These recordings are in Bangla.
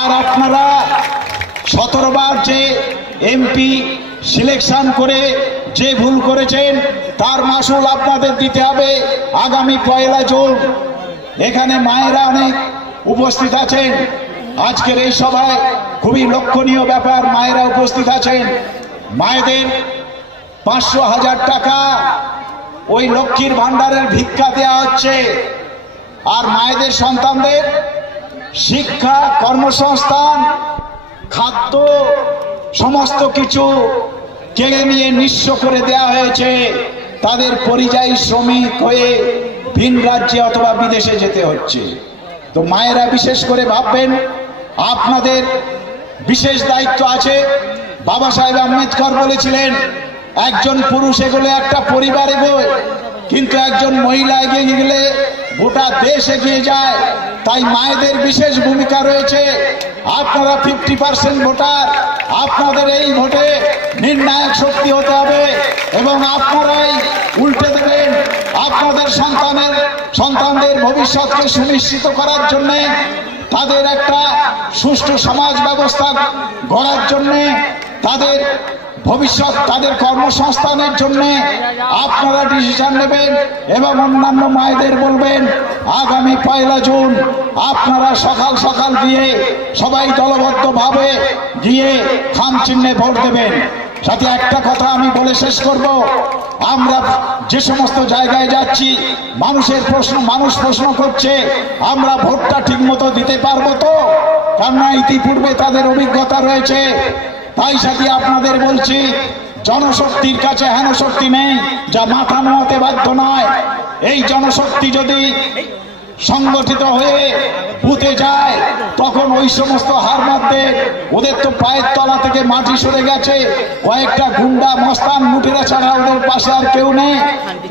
আর আপনারা 17 বার যে এমপি সিলেকশন করে যে ভুল করেছেন তার মাসুল আপনাদের দিতে হবে আগামী 1 জুন। এখানে মায়েরা অনেক উপস্থিত আছেন। আজকের এই সভায় খুবই লক্ষণীয় ব্যাপার, মায়েরা উপস্থিত আছেন। মায়েদের 500,000 টাকা ওই লক্ষ্মীর ভান্ডারের ভিক্ষা দেওয়া হচ্ছে। আর মায়েদের সন্তানদের শিক্ষা, কর্মসংস্থান, খাদ্য সমস্ত কিছু কেড়ে নিয়ে নিঃস্ব করে দেওয়া হয়েছে। তাদের পরিযায়ী শ্রমিক হয়ে ভিন রাজ্যে অথবা বিদেশে যেতে হচ্ছে। তো মায়েরা বিশেষ করে ভাববেন, আপনাদের বিশেষ দায়িত্ব আছে। বাবা সাহেব আম্বেদকর বলেছিলেন, একজন পুরুষ এগোলে একটা পরিবার এগোয়, কিন্তু একজন মহিলা এগিয়ে গেলে গোটা দেশ এগিয়ে যায়। তাই মায়েদের বিশেষ ভূমিকা রয়েছে। আপনারা 50% ভোটার, আপনাদের এই ভোটে নির্ণায়ক শক্তি হতে হবে এবং আপনারাই উল্টে দেবেন। আপনাদের সন্তানদের ভবিষ্যৎকে সুনিশ্চিত করার জন্য, তাদের একটা সুষ্ঠু সমাজ ব্যবস্থা গড়ার জন্য, তাদের ভবিষ্যৎ, তাদের কর্মসংস্থানের জন্য আপনারা ডিসিশন নেবেন এবং অন্যান্য মায়েদের বলবেন আগামী 1 জুন আপনারা সকাল সকাল গিয়ে সবাই দলবদ্ধভাবে গিয়ে খাম চিহ্নে ভোট দেবেন। সাথে একটা কথা আমি বলে শেষ করব, আমরা যে সমস্ত জায়গায় যাচ্ছি মানুষ প্রশ্ন করছে আমরা ভোটটা ঠিক মতো দিতে পারবো তো, কেননা ইতিপূর্বে তাদের অভিজ্ঞতা রয়েছে। তাই সাথে আপনাদের বলছি, জনশক্তির কাছে হেন শক্তি নেই যা মাথা নোয়াতে বাধ্য নয়। এই জনশক্তি যদি সংগঠিত হয়ে বুথে যায় তখন ওই সমস্ত হারমাতদের, ওদের তো পায়ের তলা থেকে মাটি সরে গেছে, কয়েকটা গুন্ডা মস্তান মুঠেরা ছাড়া ওদের পাশে আর কেউ নেই।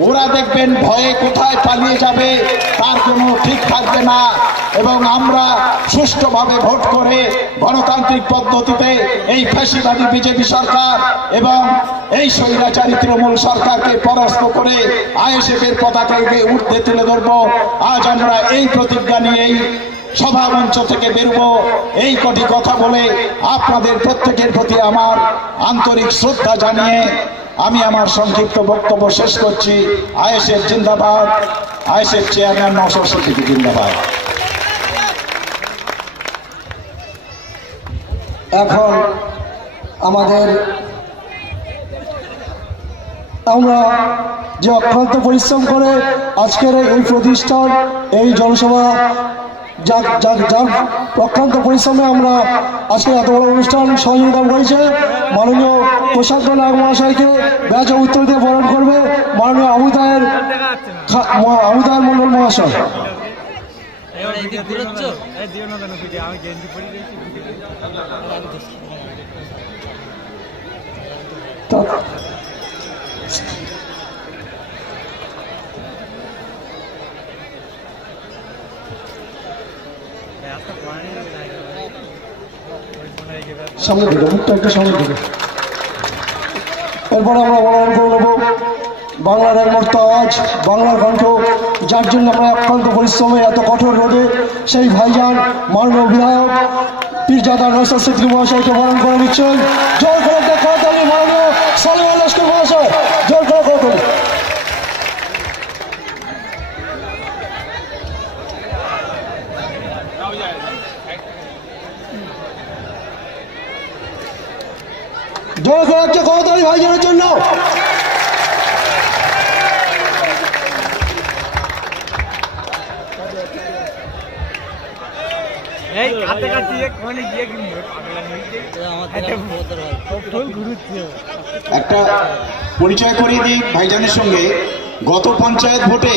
ওরা দেখবেন ভয়ে কোথায় পালিয়ে যাবে তার কোনো ঠিক থাকবে না। এবং আমরা সুষ্ঠুভাবে ভোট করে গণতান্ত্রিক পদ্ধতিতে এই ফ্যাসিবাদী বিজেপি সরকার এবং এই স্বৈরাচারী তৃণমূল সরকারকে পরাস্ত করে আইএসএফের পতাকাকে ঊর্ধ্বে তুলে ধরবো। আজ আমরা এই প্রতিজ্ঞা নিয়েই সভা মঞ্চ থেকে বেরোবো। এই কটি কথা বলে আপনাদের প্রত্যেকের প্রতি আমার আন্তরিক শ্রদ্ধা জানিয়ে আমি আমার সংক্ষিপ্ত বক্তব্য শেষ করছি। আইএসএফ জিন্দাবাদ, আইএসএফ চেয়ারম্যান নওশাদ সিদ্দিকী জিন্দাবাদ। এখন আমরা যে অক্লান্ত পরিশ্রম করে আজকের এই প্রতিষ্ঠান, এই জনসভা, যার অক্লান্ত পরিশ্রমে আমরা আজকে এত বড় অনুষ্ঠান সহযোগিতা করেছে, মাননীয় প্রশান্ত নায়ক মহাশয়কে ব্যাচ উত্তর দিয়ে বরণ করবে মাননীয় আবুদায়ের মন্ডল মহাশয়। সামনে দিকে মুখটা একটু সামনে দিকে। এরপরে আমরা বরণ করে নেব বাংলার একমাত্র আওয়াজ, বাংলার কণ্ঠ, যার জন্য আমরা অক্লান্ত পরিশ্রমে এত কঠোর রোদে সেই ভাইজান মাননীয় বিধায়ক পীরজাদা নওশাদ সিদ্দিকী মহাশয়কে বরণ করে নিচ্ছেন। জোর করে করতালি মাননীয় সালেমান লস্কর মহাশয়, জোর করে করতালি। জোর করে একটা করতালি ভাইজানের জন্য। একটা পরিচয় করিয়ে দিই ভাইজানের সঙ্গে। গত পঞ্চায়েত ভোটে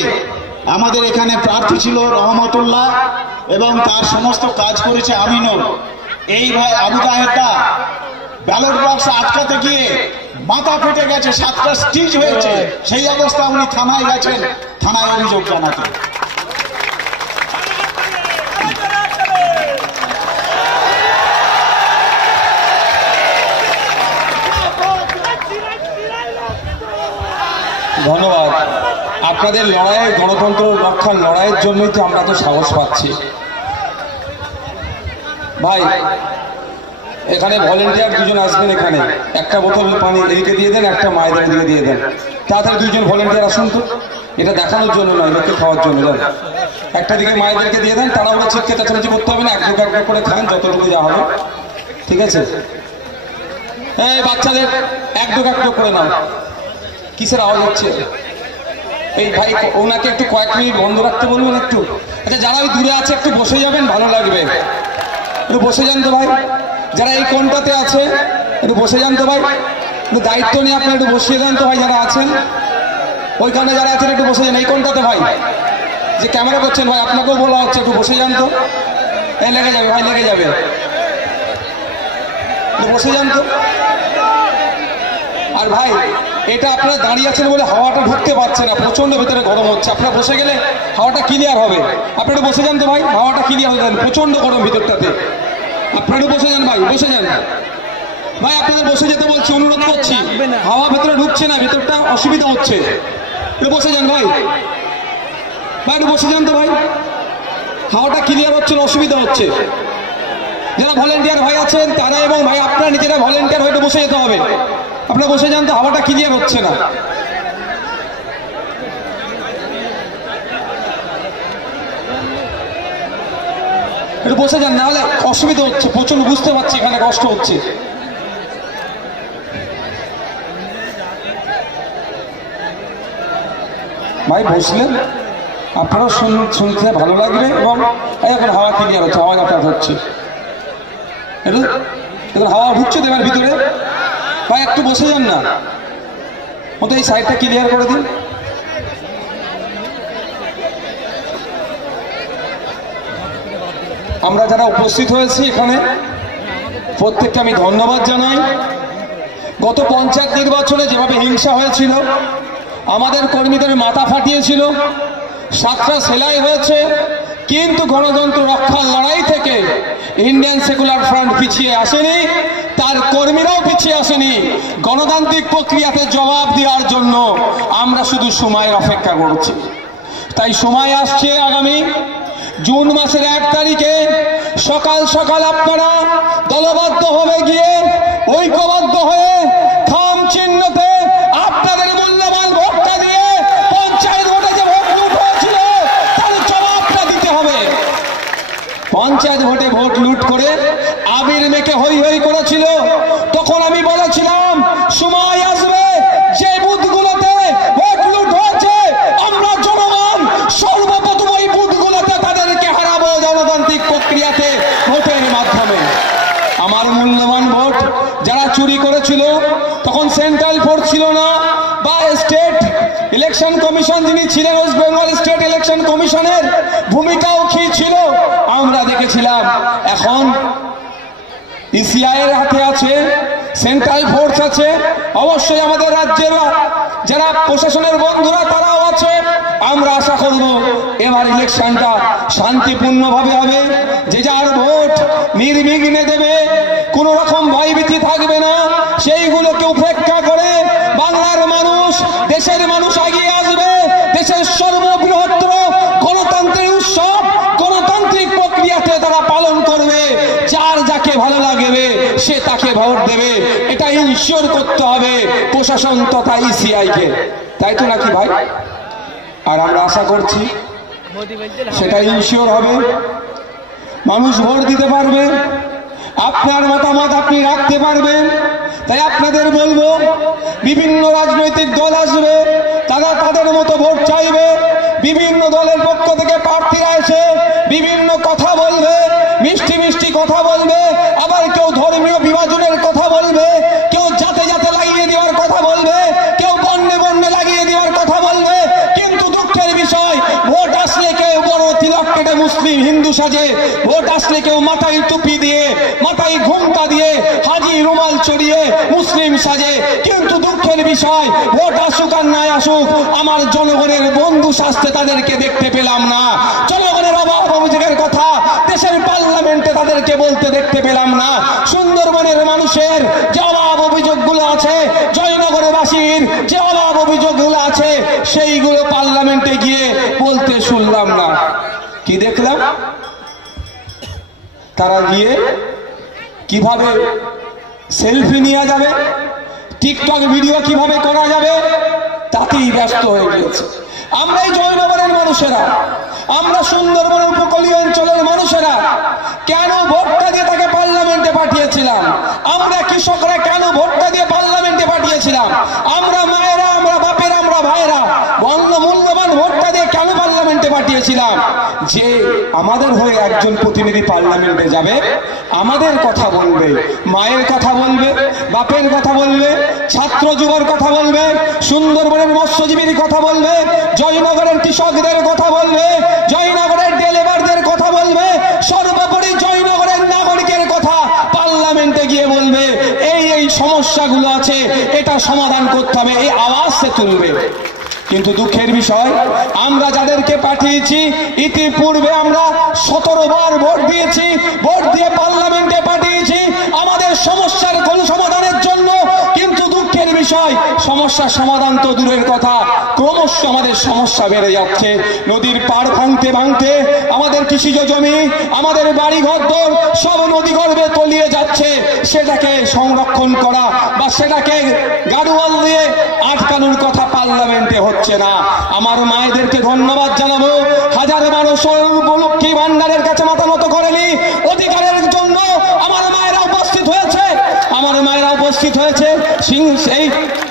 আমাদের এখানে প্রার্থী ছিল রহমতুল্লাহ এবং তার সমস্ত কাজ করেছে আমিনুল। এই ভাই আবু তাহেরটা ব্যালট বক্স আটকাতে গিয়ে মাথা ফেটে গেছে, 7টা স্টিচ হয়েছে। সেই অবস্থা উনি থানায় গেছেন, থানায় অভিযোগ জানাতে। ধন্যবাদ। আপনাদের লড়াই, গণতন্ত্র রক্ষার লড়াইয়ের জন্যই তো আমরা তো সাহস পাচ্ছি। ভাই এখানে ভলেন্টিয়ার দুজন আসবেন, এখানে একটা বোতল পানি এদিকে দিয়ে দেন, একটা মায়েদের দিকে দিয়ে দেন। তাড়াতাড়ি দুজন ভলেন্টিয়ার আসুন তো, এটা দেখানোর জন্য নয়, লোককে খাওয়ার জন্য। জান একটা দিকে মায়েদেরকে দিয়ে দেন, তারা ওরা চিৎকে চাচামেচি করতে হবে না, এক এক করে খান যতটুকু যা হবে, ঠিক আছে? এই বাচ্চাদের এক ডোক করে নাও। কিসের আওয়াজ হচ্ছে? এই ভাই ওনাকে একটু কয়েক মিনিট বন্ধ রাখতে বলবেন একটু। আচ্ছা যারা ওই দূরে আছে একটু বসে যাবেন, ভালো লাগবে। একটু বসে যান তো ভাই, যারা এই কোণটাতে আছে একটু বসে যান তো ভাই, একটু দায়িত্ব নিয়ে আপনি একটু বসিয়ে দেন তো ভাই। যারা আছেন ওইখানে যারা আছেন একটু বসে যান, এই কোণটাতে ভাই যে ক্যামেরা করছেন ভাই, আপনাকেও বলা হচ্ছে একটু বসে যান তো। লেগে যাবে ভাই, লেগে যাবে, একটু বসে যান তো। আর ভাই এটা আপনারা দাঁড়িয়ে আছেন বলে হাওয়াটা ঢুকতে পারছে না, প্রচন্ড ভেতরে গরম হচ্ছে। আপনারা বসে গেলে হাওয়াটা ক্লিয়ার হবে। আপনারা বসে যান তো ভাই, হাওয়াটা ক্লিয়ার হয়ে যান, প্রচন্ড গরম ভিতরটাতে। আপনারা বসে যান ভাই, বসে যান ভাই, আপনাদের বসে যেতে বলছি, অনুরোধ করছি। হাওয়া ভেতরে ঢুকছে না, ভেতরটা অসুবিধা হচ্ছে, একটু বসে যান ভাই। ভাই একটু বসে যান তো ভাই, হাওয়াটা ক্লিয়ার হচ্ছে না, অসুবিধা হচ্ছে। যারা ভলেন্টিয়ার ভাই আছেন তারা এবং ভাই আপনারা নিজেরা ভলেন্টিয়ার হয়ে বসে যেতে হবে। আপনারা বসে যান তো, হাওয়াটা ক্লিয়ার হচ্ছে না। একটু বসে যান, না হলে অসুবিধা হচ্ছে, প্রচন্ড বুঝতে পারছি এখানে কষ্ট হচ্ছে। ভাই বসলেন, আপনারাও শুনতে ভালো লাগবে এবং এখন হাওয়া ক্লিয়ার হচ্ছে, আওয়াজ আপনার হচ্ছে, এখন হাওয়া ঢুকছে দেবেন ভিতরে। ভাই একটু বসে যান না, মতো এই সাইডটা ক্লিয়ার করে দিন। আমরা যারা উপস্থিত হয়েছি এখানে প্রত্যেককে আমি ধন্যবাদ জানাই। গত পঞ্চায়েত নির্বাচনে যেভাবে হিংসা হয়েছিল, আমাদের কর্মীদের মাথা ফাটিয়েছিল, 7টা সেলাই হয়েছে, কিন্তু গণতন্ত্র রক্ষার লড়াই থেকে ইন্ডিয়ান সেকুলার ফ্রন্ট পিছিয়ে আসেনি, তার কর্মীরাও পিছিয়ে আসেনি। গণতান্ত্রিক প্রক্রিয়াতে জবাব দেওয়ার জন্য আমরা শুধু সময়ের অপেক্ষা করছি। তাই সময় আসছে আগামী জুন মাসের 1 তারিখে সকাল সকাল আপনারা দলবদ্ধ হবে গিয়ে ঐক্যবদ্ধ হয়ে খাম চিহ্নতে আপনাদের মূল্যবান ভোটটা দিয়ে পঞ্চায়েত ভোটে যে ভোট লুট হয়েছিল তার জবাবটা দিতে হবে। পঞ্চায়েত ভোটে ভোট লুট করে আবির মেকে হই হই করেছিল, তখন আমি বলেছিলাম সময় আসবে যে বুথগুলোতে ভোট লুট হয়েছে আমরা জনগণ সর্বপ্রথম ওই বুথগুলোতে তাদেরকে হারাবো গণতান্ত্রিক প্রক্রিয়াতে ভোটের মাধ্যমে। আমার মূল্যবান ভোট যারা চুরি করেছিল, তখন সেন্ট্রাল ফোর্স ছিল না বা স্টেট ইলেকশন কমিশন যিনি ছিলেন, ওয়েস্ট বেঙ্গল স্টেট ইলেকশন কমিশনের ভূমিকাও কি ছিল আমরা দেখেছিলাম। এখন ইসিআই এর হাতে আছে, সেন্ট্রাল ফোর্স আছে, অবশ্যই আমাদের রাজ্যের যারা প্রশাসনের বন্ধুরা তারাও আছে। আমরা আশা করব এবার ইলেকশনটা শান্তিপূর্ণভাবে হবে, যে যার ভোট নির্বিঘ্নে দেবে, কোন রকম ভয়ভীতি থাকবে না। সেইগুলোকে উপেক্ষা করে বাংলার মানুষ, দেশের মানুষ এগিয়ে আসবে। দেশের সর্ববৃহত্তর গণতন্ত্রের উৎসব গণতান্ত্রিক প্রক্রিয়াতে তারা পালন করবে। যার যাকে ভালো লাগবে সে তাকে ভোট দেবে, এটা ইনশিওর করতে হবে প্রশাসন তথা ইসিআই কে, তাই তো নাকি ভাই? আর আমরা আশা করছি সেটা ইনশিওর হবে, মানুষ ভোট দিতে পারবে, আপনার মতামত আপনি রাখতে পারবেন। তাই আপনাদের বলবো, বিভিন্ন রাজনৈতিক দল আসবে, তারা তাদের মতো ভোট চাইবে, বিভিন্ন দলের পক্ষ থেকে প্রার্থীরা এসে বিভিন্ন কথা বলবে, মিষ্টি মিষ্টি কথা বলবে, আবার কেউ ধর্মীয় বিভাজনের কথা বলবে, কেউ জাতে জাতে লাগিয়ে দেওয়ার কথা বলবে, কেউ বর্ণে বর্ণে লাগিয়ে দেওয়ার কথা বলবে। কিন্তু দুঃখের বিষয়, ভোট আসলে কেউ বড় তিলক কেটে মুসলিম হিন্দু সাজে, ভোট আসলে কেউ মাথায় টুপি দিয়ে, মাথায় ঘুমটা দিয়ে, হাজি রুমাল চড়িয়ে মুসলিম সাজে। কিন্তু দুঃখের বিষয়, ভোট আসুক আর নাই আসুক, আমার জনগণের বন্ধু সাজতে তাদেরকে দেখতে পেলাম না। জনগণের অভাব অভিযোগের কথা দেশের পার্লামেন্টে তাদেরকে বলতে দেখতে পেলাম না। সুন্দরবনের মানুষের যে অভাব অভিযোগগুলো আছে, জয়নগরবাসীর যে অভাব অভিযোগগুলো আছে, সেইগুলো পার্লামেন্টে গিয়ে বলতে শুনলাম না। কি দেখলাম? তারা গিয়ে কিভাবে সেলফি নেওয়া যাবে, টিকটক ভিডিও কিভাবে করা যাবে তাতেই ব্যস্ত হয়ে গিয়েছে। আমরা এই জয়নগরের মানুষেরা, আমরা সুন্দরবনের উপকূলীয় অঞ্চলের মানুষেরা কেন ভোটটা দিয়ে তাকে পার্লামেন্টে পাঠিয়েছিলাম? আমরা কৃষকরা কেন ভোটটা দিয়ে পার্লামেন্টে পাঠিয়েছিলাম? আমরা মায়েরা, আমরা বাপেরা, আমরা ভাইরা মূল্যবান ভোটটা দিয়ে কেন পার্লামেন্টে পাঠিয়েছিলাম? যে আমাদের হয়ে একজন প্রতিনিধি পার্লামেন্টে যাবে, আমাদের কথা বলবে, মায়ের কথা বলবে, বাপের কথা বলবে, ছাত্র যুবর কথা বলবে, সুন্দরবনের মৎস্যজীবীর কথা বলবে, জয়নগরের কৃষকদের কথা বলবে, জয়নগরের ডেলিভারদের কথা বলবে, সর্বোপরি জয়নগরের নাগরিকের কথা পার্লামেন্টে গিয়ে বলবে। এই সমস্যাগুলো আছে, এটা সমাধান করতে হবে, এই আওয়াজ সে তুলবে। কিন্তু দুঃখের বিষয়, আমরা যাদেরকে পাঠিয়েছি ইতিপূর্বে আমরা 17 বার ভোট দিয়েছি, ভোট দিয়ে পার্লামেন্টে পাঠিয়েছি আমাদের সমস্যার কোন সমাধানের জন্য। কিন্তু দুঃখের বিষয়, সমস্যার সমাধান তো দূরের কথা, ক্রমশ আমাদের সমস্যা বেড়ে যাচ্ছে। নদীর পাড় ভাঙতে ভাঙতে আমাদের কৃষিজ জমি, আমাদের বাড়ি ঘরদোর সব নদী গর্ভে তলিয়ে যাচ্ছে। সেটাকে সংরক্ষণ করা বা সেটাকে গাড়োয়াল দিয়ে আটকানোর কথা পার্লামেন্টে হচ্ছে না। আমার মায়েদেরকে ধন্যবাদ জানাবো, হাজার মানুষ লক্ষ্মী ভান্ডারের কাছে মাথা নত করেনি, অধিকারের জন্য আমার মায়েরা উপস্থিত হয়েছে। আমার মায়েরা উপস্থিত হয়েছে এই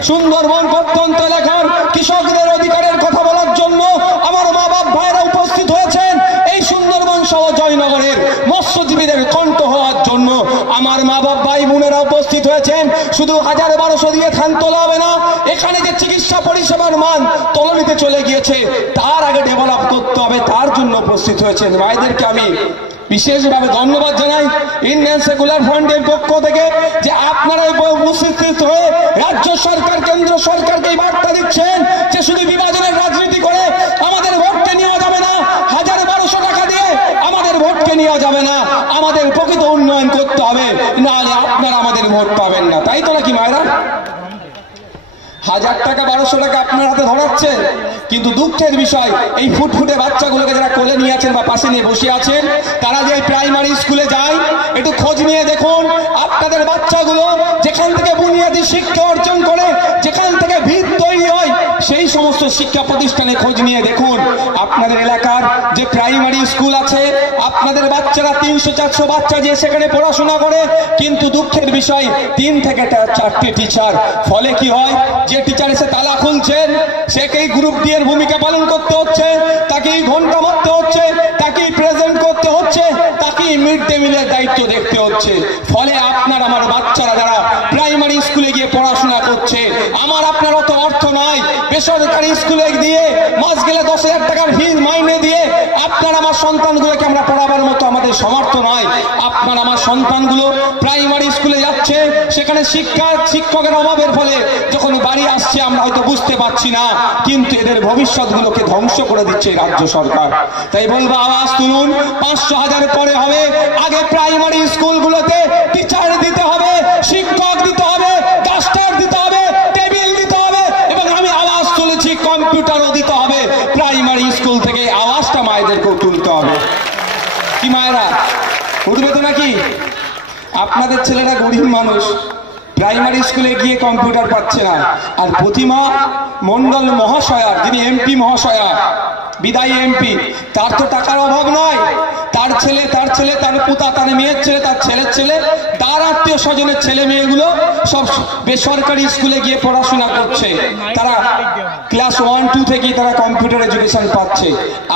সুন্দরবন প্রত্যন্ত এলাকার কৃষকদের অধিকারের কথা বলার জন্য। আমার মা বাপ ভাইরা উপস্থিত হয়েছেন এই সুন্দরবন সহ জয়নগরের মৎস্যজীবীদের কণ্ঠ হওয়ার জন্য। আমার মা বাপ ভাই বোনেরা উপস্থিত হয়েছেন। শুধু 1000-1200 দিয়ে খান তোলা হবে না, এখানে যে চিকিৎসা পরিষেবার মান তলানিতে চলে গিয়েছে তার আগে ডেভেলপ করতে হবে, তার জন্য উপস্থিত হয়েছেন। মায়েদেরকে আমি বিশেষভাবে ধন্যবাদ জানাই ইন্ডিয়ান সেকুলার ফ্রন্টের পক্ষ থেকে, যে আপনারা উপস্থিত হয়ে রাজ্য সরকার, কেন্দ্র সরকারকে এই বার্তা দিচ্ছেন যে শুধু বিভাজনের রাজনীতি করে আমাদের ভোটকে নেওয়া যাবে না, 1000-1200 টাকা দিয়ে আমাদের ভোটকে নেওয়া যাবে না, আমাদের প্রকৃত উন্নয়ন করতে হবে, নাহলে আপনারা আমাদের ভোট পাবেন না। তাই তো নাকি মায়েরা? 1000 টাকা 1200 টাকা আপনার হাতে ধরাচ্ছেন, কিন্তু দুঃখের বিষয় এই ফুটফুটে বাচ্চাগুলোকে যারা কোলে নিয়ে আছেন বা পাশে নিয়ে বসে আছেন, তারা যে প্রাইমারি স্কুলে যায় একটু খোঁজ নিয়ে দেখুন। আপনাদের বাচ্চাগুলো যেখান থেকে বুনিয়াদী শিক্ষা অর্জন করে, যেখান থেকে ভিত তৈরি হয়, সেই সমস্ত শিক্ষা প্রতিষ্ঠানে খোঁজ নিয়ে দেখুন। আপনাদের এলাকার যে প্রাইমারি স্কুল আছে, আপনাদের বাচ্চারা 300-400 বাচ্চা যে সেখানে পড়াশোনা করে, কিন্তু দুঃখের বিষয় 3 থেকে 4টে টিচার। ফলে কি হয়, যে টিচার এসে তালা খুলছেন সেকেই গ্রুপ ডি এর ভূমিকা পালন করতে হচ্ছে, তাকেই ঘন্টা মারতে হচ্ছে, তাকেই প্রেজেন্ট করতে হচ্ছে, তাকেই মিড ডে মিলের দায়িত্ব দেখতে হচ্ছে। ফলে আপনার আমার বাচ্চারা যারা প্রাইমারি স্কুলে গিয়ে পড়াশোনা করছে, আমার আপনার অত অর্থ নয় বেসরকারি স্কুলে দিয়ে মাস গেলে 10,000 টাকার ফিস মাইনে দিয়ে আপনার আমার সন্তানগুলোকে আমরা পড়াবার মতো আমাদের সামর্থ্য নয়। আপনার আমার সন্তানগুলো প্রাইমারি স্কুলে যাচ্ছে, সেখানে শিক্ষকের অভাবের ফলে যখন বাড়ি আসছে আমরা হয়তো বুঝতে পারছি না, কিন্তু এদের ভবিষ্যৎগুলোকে ধ্বংস করে দিচ্ছে রাজ্য সরকার। তাই বলবো, আওয়াজ তুলুন। 500-1000 পরে হবে, আগে প্রাইমারি স্কুলগুলোতে টিচার দিতে হবে, শিক্ষক দিতে হবে, ডাস্টার দিতে হবে, টেবিল দিতে হবে, এবং আমি আওয়াজ তুলেছি কম্পিউটারও দিতে হবে। প্রাইমারি স্কুল থেকে আওয়াজটা মায়েদেরকেও তুলতে হবে। কি মায়েরা উঠবে তো নাকি? আপনাদের ছেলেরা গরিব মানুষ, প্রাইমারি স্কুলে গিয়ে কম্পিউটার পাচ্ছে না। আর প্রতিমা মন্ডল মহাশয়া, যিনি এমপি মহাশয়া, বিদায়ী এমপি, তার তো টাকার অভাব নয়। তার ছেলে, তার পুতা, তার মেয়ের ছেলে, তার ছেলের ছেলে, তার আত্মীয় স্বজনের ছেলে মেয়েগুলো সব বেসরকারি স্কুলে গিয়ে পড়াশোনা করছে। তারা ক্লাস 1-2 থেকেই তারা কম্পিউটার এডুকেশন পাচ্ছে।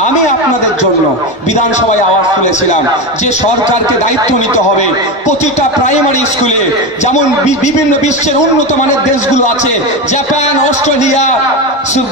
আমি আপনাদের জন্য বিধানসভায় আওয়াজ তুলেছিলাম যে সরকারকে দায়িত্ব নিতে হবে প্রতিটা প্রাইমারি স্কুলে, যেমন বিভিন্ন বিশ্বের উন্নত মানের দেশগুলো আছে, জাপান, অস্ট্রেলিয়া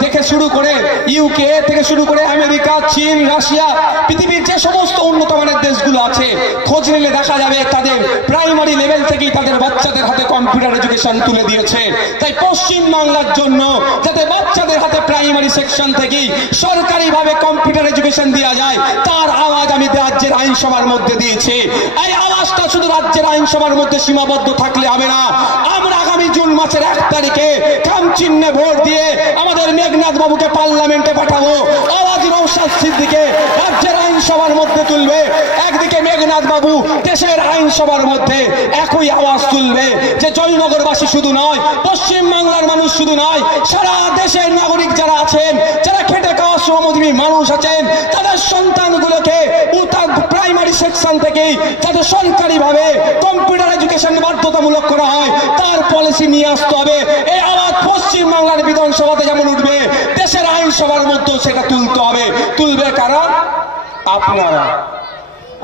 থেকে শুরু করে ইউকে থেকে শুরু করে আমেরিকা, চীন, রাশিয়া, পৃথিবীর যে সমস্ত উন্নত মানের দেশগুলো আছে, খোঁজ নিলে দেখা যাবে তাদের প্রাইমারি লেভেল থেকেই তাদের বাচ্চাদের হাতে কম্পিউটার এডুকেশন তুলে দিয়েছে। তাই পশ্চিম বাংলার জন্য যাতে বাচ্চাদের হাতে প্রাইমারি সেকশন থেকেই সরকারিভাবে কম্পিউটার এডুকেশন দেওয়া যায়, তার আওয়াজ আমি রাজ্যের আইনসভার মধ্যে দিয়েছি। এই আওয়াজটা শুধু রাজ্যের আইনসভার মধ্যে সীমাবদ্ধ থাকলে হবে না। আমরা আগামী জুন মাসের 1 তারিখে খাম চিহ্নে ভোট দিয়ে আমাদের মেঘনাথ বাবুকে পার্লামেন্টে পাঠাবো। আওয়াজ কাজী নওশাদ সিদ্দিকীকে রাজ্যের আইনসভার মধ্যে তুলবে, একদিকে মেঘনাথ বাবু দেশের আইনসভার মধ্যে একই আওয়াজ তুলবে যে জয়নগরবাসী শুধু নয়, পশ্চিম বাংলার মানুষ শুধু নয়, সারা দেশের নাগরিক যারা আছেন, যারা খেটে খাওয়া শ্রমজীবী মানুষ আছেন, তাদের সন্তানগুলোকে প্রাইমারি সেকশন থেকেই যাতে সরকারিভাবে কম্পিউটার এডুকেশন বাধ্যতামূলক করা হয় তার পলিসি নিয়ে আসতে হবে। এই আওয়াজ পশ্চিম বাংলার বিধানসভাতে যেমন উঠবে, দেশের আইনসভার মধ্যেও সেটা তুলতে হবে। তুলবে কারা? আপনারা।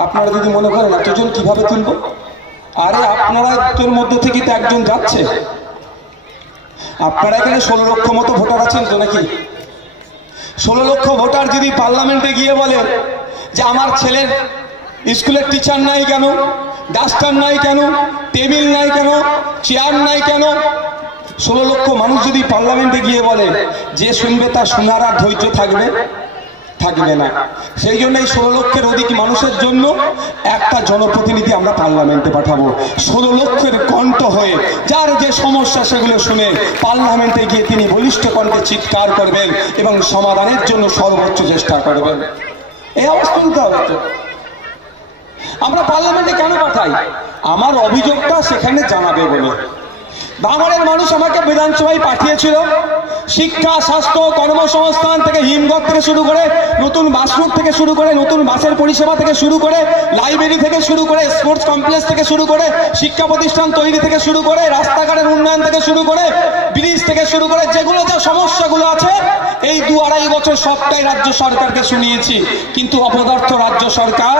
আপনারা যদি মনে করেন এতজন কিভাবে তুলবো, আরে আপনারা তোর মধ্যে থেকে তো একজন যাচ্ছে। আপনারা এখানে 16 লক্ষ মতো ভোটার আছেন তো নাকি? 16 লক্ষ ভোটার যদি পার্লামেন্টে গিয়ে বলে যে আমার ছেলের স্কুলের টিচার নাই কেন, ডাস্টার নাই কেন, টেবিল নাই কেন, চেয়ার নাই কেন, 16 লক্ষ মানুষ যদি পার্লামেন্টে গিয়ে বলে, যে শুনবে তার শোনার আর ধৈর্য থাকবে? থাকবে না। সেই জন্য এই 16 লক্ষের অধিক মানুষের জন্য একটা জনপ্রতিনিধি আমরা পার্লামেন্টে পাঠাবো, 16 লক্ষের কণ্ঠ হয়ে যার যে সমস্যা সেগুলো শুনে পার্লামেন্টে গিয়ে তিনি বলিষ্ঠ কণ্ঠে চিৎকার করবেন এবং সমাধানের জন্য সর্বোচ্চ চেষ্টা করবেন। এই অবস্থা তুলতে হবে। আমরা পার্লামেন্টে কেন পাঠাই? আমার অভিযোগটা সেখানে জানাবে বলে। বাঙালির মানুষ আমাকে বিধানসভায় পাঠিয়েছিল, শিক্ষা, স্বাস্থ্য, কর্মসংস্থান থেকে হিমঘর থেকে শুরু করে, নতুন বাস রুট থেকে শুরু করে, নতুন বাসের পরিষেবা থেকে শুরু করে, লাইব্রেরি থেকে শুরু করে, স্পোর্টস কমপ্লেক্স থেকে শুরু করে, শিক্ষা প্রতিষ্ঠান তৈরি থেকে শুরু করে, রাস্তাঘাটের উন্নয়ন থেকে শুরু করে, ব্রিজ থেকে শুরু করে, যেগুলো যে সমস্যাগুলো আছে এই 2-2.5 বছর সবটাই রাজ্য সরকারকে শুনিয়েছি। কিন্তু অপদার্থ রাজ্য সরকার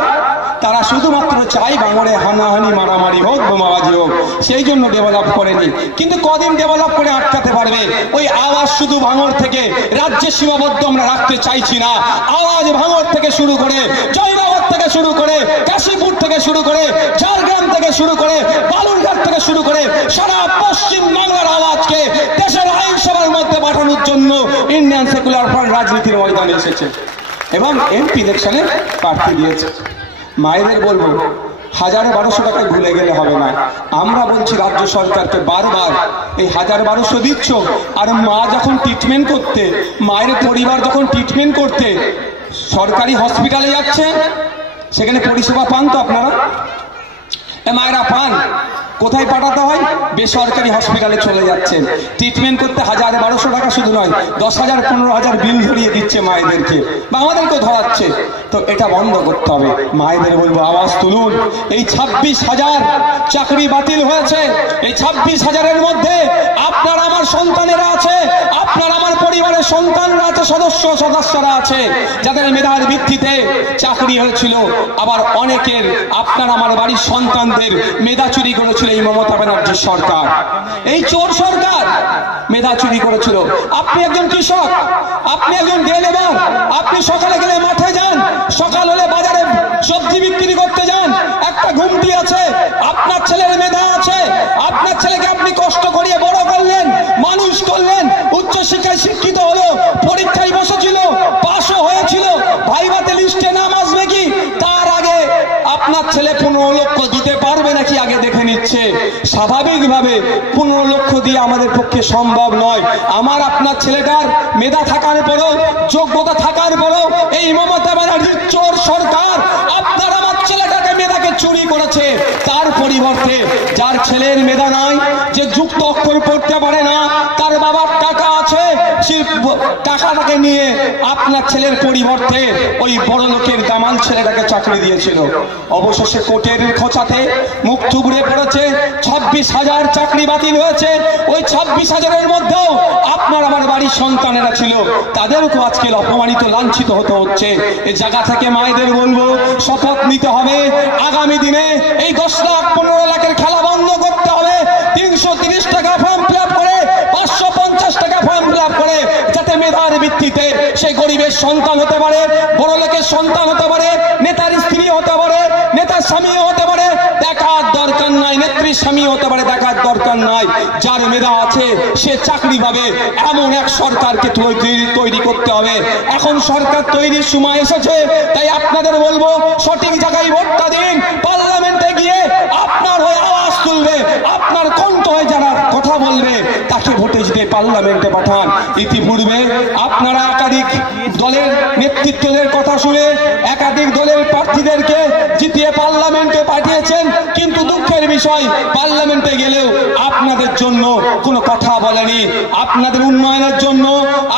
তারা শুধুমাত্র চাই ভাঙড়ে হানাহানি, মারামারি হোক, বোমাবাজি হোক, সেই জন্য ডেভেলপ করেনি। কিন্তু কদিন ডেভেলপ করে আটকাতে পারবে? ওই আওয়াজ শুধু ভাঙড় থেকে রাজ্যে সীমাবদ্ধ আমরা রাখতে চাইছি না। আওয়াজ ভাঙড় থেকে শুরু করে, জয়নগর থেকে শুরু করে, কাশীপুর থেকে শুরু করে, ঝাড়গ্রাম থেকে শুরু করে, বালুরঘাট থেকে শুরু করে সারা পশ্চিম বাংলার আওয়াজকে দেশের আইনসভার মধ্যে পাঠানোর জন্য ইন্ডিয়ান সেকুলার ফ্রন্ট রাজনীতির ময়দানে এসেছে এবং এমপি ইলেকশনে প্রার্থী দিয়েছে। মায়েদের বলবো, 1000-1200 টাকায় ভুলে গেলে হবে না। আমরা বলছি রাজ্য সরকারকে বারবার, এই 1000-1200 দিচ্ছ, আর মা যখন ট্রিটমেন্ট করতে, মায়ের পরিবার যখন ট্রিটমেন্ট করতে সরকারি হসপিটালে যাচ্ছে, সেখানে পরিষেবা পান তো আপনারা? মায়েরা পান? কোথায় পাঠাতে হয়? বেসরকারি হসপিটালে চলে যাচ্ছেন ট্রিটমেন্ট করতে। 1000-1200 টাকা শুধু নয়, 10,000-15,000 বিল ধরিয়ে দিচ্ছে মায়েদেরকে বা আমাদেরকেও ধরাচ্ছে। তো এটা বন্ধ করতে হবে। মায়েদের বলবো, আওয়াজ তুলুন। এই 26,000 চাকরি বাতিল হয়েছে, এই 26,000-এর মধ্যে আপনার আমার সন্তানেরা আছে, আপনার আমার পরিবারের সন্তানরা আছে, সদস্যরা আছে যাদের মেধার ভিত্তিতে চাকরি হয়েছিল। আবার অনেকের আপনার আমার বাড়ির সন্তানদের মেধা চুরি করেছিল এই মমতা ব্যানার্জির সরকার, এই চোর সরকার মেধা চুরি করেছিল। আপনি একজন কৃষক, আপনি একজন ডে লেবার, আপনি সকালে গেলে মাঠে যান, সকাল হলে বাজারে সবজি বিক্রি করতে যান, একটা ঘুমটি আছে, আপনার ছেলের মেধা আছে, আপনার ছেলেকে আপনি কষ্ট করিয়ে বড় করলেন, মানুষ করলেন, উচ্চশিক্ষায় শিক্ষিত হলো, পরীক্ষায় বসেছিল, পাশও হয়েছিল, ভাইভাতে লিস্টে নাম আসবে কি তার আগে আপনার ছেলে 15 লক্ষ দিতে পারবে নাকি আগে দেখে নিচ্ছে। স্বাভাবিকভাবে 15 লক্ষ দিয়ে আমাদের পক্ষে সম্ভব নয়। আমার আপনার ছেলেটার মেধা থাকার পরেও, যোগ্যতা থাকার পরেও এই মমতা ব্যানার্জির চোর সরকার আপনার আমার ছেলেটাকে মেধাকে চুরি করেছে। তার পরিবর্তে যার ছেলের মেধা নাই, যে যুক্ত অক্ষর পড়তে পারে না, তার বাবার টাকা আছে, সেই টাকাটাকে নিয়ে আপনার ছেলের পরিবর্তে ওই বড় লোকের দামাল ছেলেটাকে চাকরি দিয়েছিল। অবশেষে কোর্টের খোঁচাতে মুখ থুবড়ে পড়েছে, 26,000 চাকরি বাতিল হয়েছে। ওই 26,000-এর মধ্যেও আপনার আমার বাড়ির সন্তানেরা ছিল, তাদেরকেও আজকে অপমানিত, লাঞ্ছিত হতে হচ্ছে। এই জায়গা থেকে মায়েদের বলবো, শপথ নিতে হবে আগামী দিনে এই 10 লাখ 15 লাখের খেলা বন্ধ করতে হবে। 330 টাকা ফর্ম ফিল আপ করে, 550 টাকা ফর্ম ফিল আপ করে, যাতে মেধার ভিত্তিতে সেই গরিবের সন্তান হতে পারে, বড় লোকের সন্তান হতে পারে, নেতার স্ত্রী হতে পারে, নেতার স্বামী হতে পারে, দেখার দরকার নাই, নেত্রীর স্বামী হতে পারে, দেখার দরকার নাই। যার মেধা আছে সে চাকরি পাবে, এমন এক সরকারকে তৈরি করতে হবে। এখন সরকার তৈরির সময় এসেছে, তাই আপনাদের বলবো সঠিক জায়গায় ভোটটা দিন। পার্লামেন্টে গিয়ে আপনার হয়ে আওয়াজ তুলবে, আপনার কণ্ঠ হয়ে যারা কথা বলবে তাকে ভোটে ফুটেজে পার্লামেন্টে পাঠান। ইতিপূর্বে আপনারা একাধিক দলের নেতৃত্বদের কথা শুনে একাধিক দলের প্রার্থীদেরকে জিতিয়ে পার্লামেন্টে পাঠিয়েছেন, কিন্তু দুঃখের বিষয় পার্লামেন্টে গেলেও আপনাদের জন্য কোনো কথা বলেনি। আপনাদের উন্নয়নের জন্য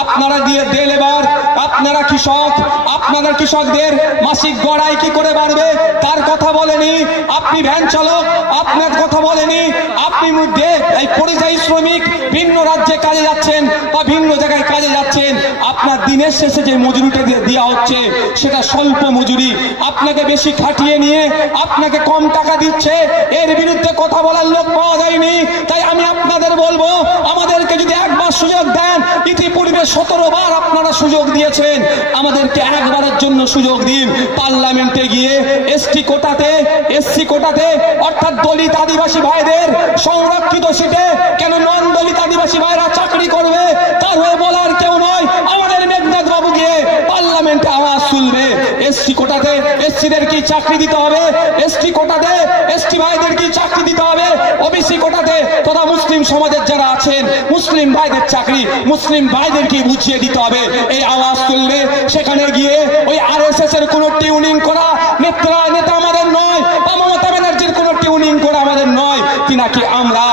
আপনারা দিয়ে দেন, এবার আপনারা কৃষক, আপনাদের কৃষকদের মাসিক গড়াই কি করে বাড়বে তার কথা বলেনি। আপনি ভ্যান চালক, আপনার কথা বলেনি। আপনি মধ্যে এই পরিযায়ী শ্রমিক ভিন্ন রাজ্যে কাজে যাচ্ছেন বা ভিন্ন জায়গায় কাজে যাচ্ছেন, আপনার দিনের শেষে যে মজুরিটা দেওয়া হচ্ছে সেটা স্বল্প মজুরি, আপনাকে বেশি খাটিয়ে নিয়ে আপনাকে কম টাকা দিচ্ছে, এর বিরুদ্ধে কথা বলার লোক পাওয়া যায়নি। তাই আমি আপনাদের বলবো, আমাদেরকে যদি একবার সুযোগ দেন, ইতিপূর্বে 17 বার আপনারা সুযোগ দিয়েছেন, আমাদেরকে একবারের জন্য সুযোগ দিন। পার্লামেন্টে গিয়ে এসটি কোটাতে, এসসি কোটাতে অর্থাৎ দলিত আদিবাসী ভাইদের সংরক্ষিত সিটে কেন নন দলিত আদিবাসী ভাইরা চাকরি করবে তার হয়ে বলার কেউ নয়। আমাদের মেঘনাথ বাবু গিয়ে পার্লামেন্টে আওয়াজ তুলবে, এসসি কোটাতে এসসিদের কি চাকরি দিতে হবে, এসটি কোটাতে এসটি ভাইদের কি চাকরি দিতে হবে, ওবিসি কোটাতে তথা মুসলিম সমাজের যারা আছেন মুসলিম ভাইদের চাকরি মুসলিম ভাইদের কি বুঝিয়ে দিতে হবে, এই আওয়াজ তুলবে। সেখানে গিয়ে ওই আরএসএস এর কোন টিউনিং করা নেতা আমাদের নয়, বা মমতা ব্যানার্জির কোন টিউনিং করা আমাদের নয়। তিনাকে আমরা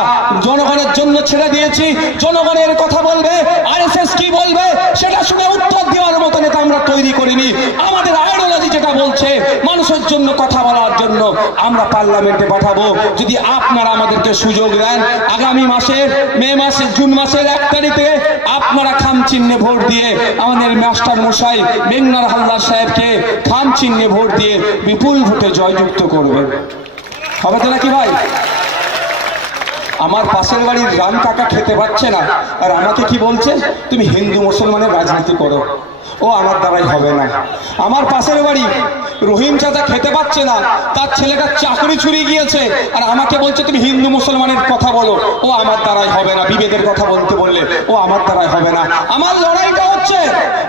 জনগণের জন্য ছেড়ে দিয়েছি, জনগণের কথা বলবে, আরএসএস কি বলবে সেটা শুনে উত্তর দেওয়ার মতো নেতা আমরা তৈরি করিনি। আমাদের আইডিওলজি যেটা বলছে মানুষের জন্য কথা বলার জন্য আমরা পার্লামেন্টে পাঠাবো। যদি আপনারা আমাদেরকে সুযোগ দেন, আগামী মাসের মে মাসে জুন মাসের 1 তারিখে আপনারা খাম চিহ্নে ভোট দিয়ে আমাদের মাস্টার মশাই মেঘনার হালদার সাহেবকে খাম চিহ্নে ভোট দিয়ে বিপুল ভোটে জয়যুক্ত করবেন। হবে তো নাকি ভাই? আমার পাশের বাড়ির রাম কাকা খেতে পাচ্ছে না, আর আমাকে কি বলছে, তুমি হিন্দু মুসলমানের রাজনীতি করো। ও আমার দ্বারাই হবে না। আমার পাশের বাড়ি রহিম চাচা খেতে পাচ্ছে না, তার ছেলেটা চাকরি চুরি গিয়েছে, আর আমাকে বলছে তুমি হিন্দু মুসলমানের কথা বলো। ও আমার দ্বারাই হবে না। বিবেকের কথা বলতে বললে ও আমার দ্বারাই হবে না। আমার লড়াইটা হচ্ছে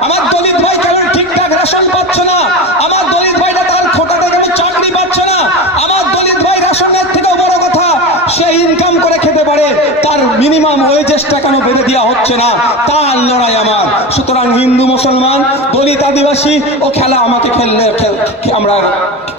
আমার দলিত ভাই কেন ঠিকঠাক রেশন পাচ্ছে না, আমার দলিত ভাইটা তার খোটাতে কেন চাকরি পাচ্ছে না, আমার দলিত ভাই রেশনের থেকেও বড় কথা সে ইনকাম করে খেতে পারে, তার মিনিমাম ওয়েজেসটা কেন বেঁধে দেওয়া হচ্ছে না, তার লড়াই আমার। সুতরাং হিন্দু মুসলমান দলিত আদিবাসী ও খেলা আমাকে খেললে আমরা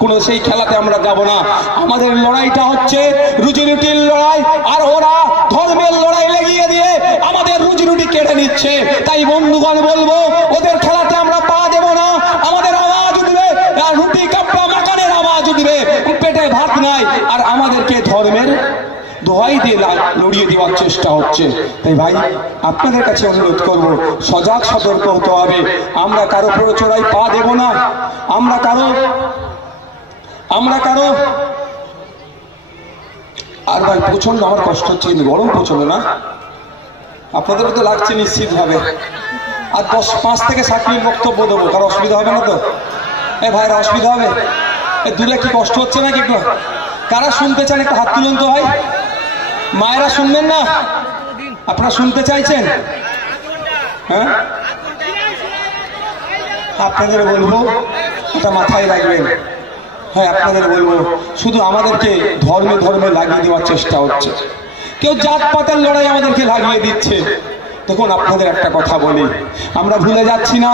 কোনো সেই খেলাতে আমরা যাব না। আমাদের লড়াইটা হচ্ছে রুজি রুটির লড়াই, আর ওরা ধর্মের লড়াই লেগিয়ে দিয়ে আমাদের রুজি রুটি কেড়ে নিচ্ছে। তাই বন্ধুগণ বলবো, ওদের খেলাতে আমরা পা দেব না। আমাদের আওয়াজ উঠবে, রুটি কাপড়া মাকানের আওয়াজ উঠবে, পেটে ভাত নাই, আর আমাদেরকে ধর্মের দোহাই দিয়ে লড়িয়ে দেওয়ার চেষ্টা হচ্ছে। তাই ভাই আপনাদের কাছে অনুরোধ করব, সজাগ সতর্ক হতে হবে। আমরা কারো প্ররোচনায় পা দেব না। আমরা কারো আর ভাই প্রচন্ড আমার কষ্ট হচ্ছে, গরম প্রচন্ড না? আপনাদেরও তো লাগছে নিশ্চিত ভাবে। আর 5 থেকে 7 মিনিট বক্তব্য দেবো, কারো অসুবিধা হবে না তো? ভাইরা অসুবিধা হবে? দূরে কি কষ্ট হচ্ছে নাকি একটু? কারা শুনতে চান একটু হাত তুলুন তো ভাই। মায়েরা শুনবেন না? আপনারা শুনতে চাইছেন? হ্যাঁ, আপনাদের বলবো এটা মাথায় রাখবেন। হ্যাঁ, আপনাদের বলবো শুধু আমাদেরকে ধর্মে লাগিয়ে দেওয়ার চেষ্টা হচ্ছে। কেউ জাত পাতের লড়াই আমাদেরকে লাগিয়ে দিচ্ছে। দেখুন আপনাদের একটা কথা বলি, আমরা ভুলে যাচ্ছি না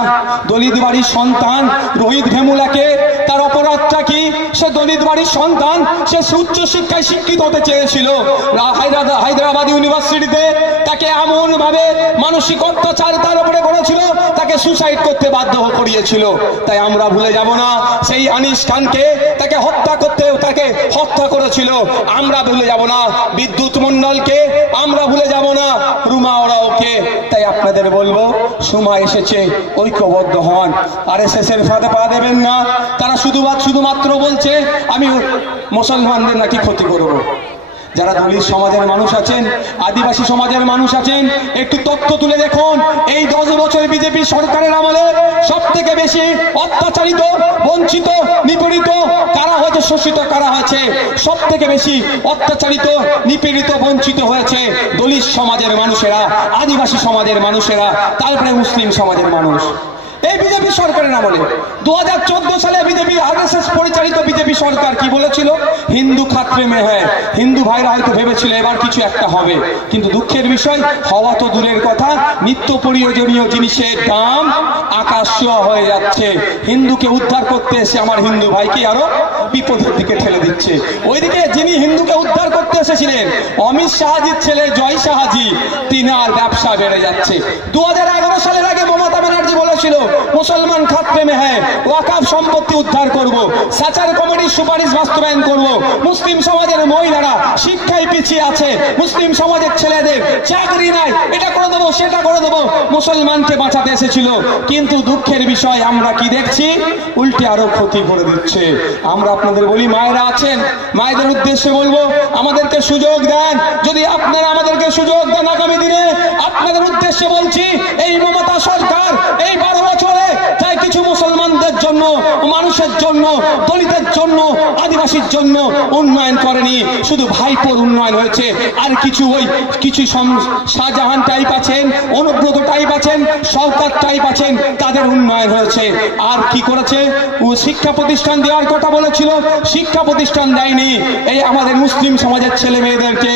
দলিত বাড়ির সন্তান রোহিত ভেমুলাকে, তার অপরাধটা কি? সে দলিত বাড়ির সন্তান, সে উচ্চ শিক্ষায় শিক্ষিত হতে চেয়েছিল। হায়দ্রাবাদ ইউনিভার্সিটিতে তাকে এমন ভাবে মানসিক অত্যাচার তার উপরে করেছিল, তাকে সুসাইড করতে বাধ্য করিয়েছিল। তাই আমরা ভুলে যাব না সেই আনিস খানকে, তাকে হত্যা করেছিল। আমরা ভুলে যাব না বিদ্যুৎ মন্ডলকে, আমরা ভুলে যাব না রুমা ওরাওকে। তাই আপনাদের বলবো সময় এসেছে, ঐক্যবদ্ধ হন। আরএসএস এর ফাঁদে পা দেবেন না। তারা শুধুমাত্র বলছে আমি মুসলমানদের নাকি ক্ষতি করব। যারা দলিত সমাজের মানুষ আছেন, আদিবাসী সমাজের মানুষ আছেন, একটু তথ্য তুলে দেখুন। এই 10 বছর বিজেপি সরকারের আমলে সব থেকে বেশি অত্যাচারিত, বঞ্চিত, নিপীড়িত কারা হয়েছে, শোষিত কারা হয়েছে? সব থেকে বেশি অত্যাচারিত, নিপীড়িত, বঞ্চিত হয়েছে দলিত সমাজের মানুষেরা, আদিবাসী সমাজের মানুষেরা, তারপরে মুসলিম সমাজের মানুষ। এই বিজেপি সরকারের আমলে 2014 সালে বিজেপি আরএসএস পরিচালিত বিজেপি সরকার কি বলেছিল? হিন্দু খাতরে মে হ্যায়। হিন্দু ভাইরা হয়তো ভেবেছিল এবার কিছু একটা হবে, কিন্তু দুঃখের বিষয় হওয়া তো দূরের কথা, নিত্য প্রয়োজনীয় জিনিসের দাম আকাশ ছোঁয়া হয়ে যাচ্ছে। হিন্দুকে উদ্ধার করতে এসে আমার হিন্দু ভাইকে আরো বিপদের দিকে ঠেলে দিচ্ছে। ওইদিকে যিনি হিন্দুকে উদ্ধার করতে এসেছিলেন অমিত শাহজির ছেলে জয় শাহজি, তিনার ব্যবসা বেড়ে যাচ্ছে। 2011 সালের আগে মমতা ব্যানার্জি বলেছিল মুসলমান খাতরে মে হ্যায়, ওয়াকফ সম্পত্তি উদ্ধার করব, সাচার কমিটির সুপারিশ বাস্তবায়ন করব, মুসলিম সমাজের মহিলারা শিক্ষায় পিছিয়ে আছে, মুসলিম সমাজের ছেলেদের চাকরি নাই, এটা করে দেবো সেটা করে দেবো, মুসলমানকে বাঁচাতে এসেছিল। কিন্তু দুঃখের বিষয় আমরা কি দেখছি? উল্টে আরো ক্ষতি করে দিচ্ছে। আমরা আপনাদের বলি, মায়েরা আছেন, মায়েদের উদ্দেশ্যে বলবো আমাদেরকে সুযোগ দেন। যদি আপনারা আমাদেরকে সুযোগ দেন আগামী দিনে আপনাদের উদ্দেশ্যে বলছি, এই মমতা সরকার এই 12 বছরে তাই কিছু মুসলমানদের জন্য, মানুষের জন্য, দলিতের জন্য, আদিবাসীর জন্য উন্নয়ন করেনি, শুধু ভাইপোর উন্নয়ন হয়েছে। আর কিছু শাহজাহান টাইপ আছেন, অনুব্রত টাইপ আছেন, শওকত টাইপ আছেন, তাদের উন্নয়ন হয়েছে। আর কি করেছে? ও শিক্ষা প্রতিষ্ঠান দেওয়ার কথা বলেছিল, শিক্ষা প্রতিষ্ঠান দেয়নি। এই আমাদের মুসলিম সমাজের ছেলে মেয়েদেরকে,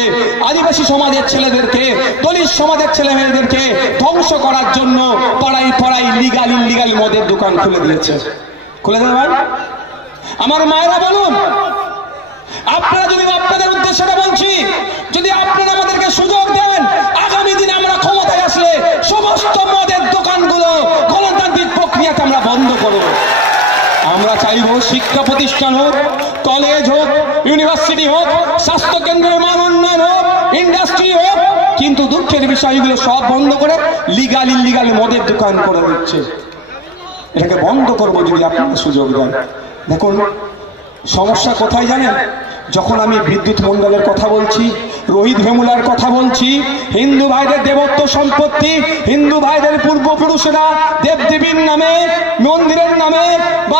আদিবাসী সমাজের ছেলেদেরকে, দলিত সমাজের ছেলে মেয়েদেরকে ধ্বংস করার জন্য পাড়ায় পাড়ায় লিগাল ইনলিগাল মদের দোকান খুলে দিয়েছে। খুলে দেবে ভাই? আমার মায়েরা বলুন, আপনারা যদি, আপনাদের উদ্দেশ্যে বলছি, যদি আপনারা আমাদেরকে সুযোগ দেন আগামী দিনে আমরা ক্ষমতায় আসলে সমস্ত মদের দোকানগুলো গণতান্ত্রিক প্রক্রিয়াকে আমরা বন্ধ করব। আমরা চাইব শিক্ষা প্রতিষ্ঠান হোক, কলেজ হোক, ইউনিভার্সিটি হোক, স্বাস্থ্য কেন্দ্রের মান উন্নয়ন হোক, ইন্ডাস্ট্রি হোক, কিন্তু দুঃখের বিষয়গুলো সব বন্ধ করে লিগাল ইনলিগাল মদের দোকান করে দিচ্ছে। এটাকে বন্ধ করবো যদি আপনারা সুযোগ দেন। দেখুন সমস্যা কোথায় জানেন? যখন আমি বিদ্যুৎ মন্ডলের কথা বলছি, রোহিত ভেমুলার কথা বলছি, হিন্দু ভাইদের দেবত্ব সম্পত্তি, হিন্দু ভাইদের পূর্বপুরুষেরা দেবদেবীর নামে, মন্দিরের নামে বা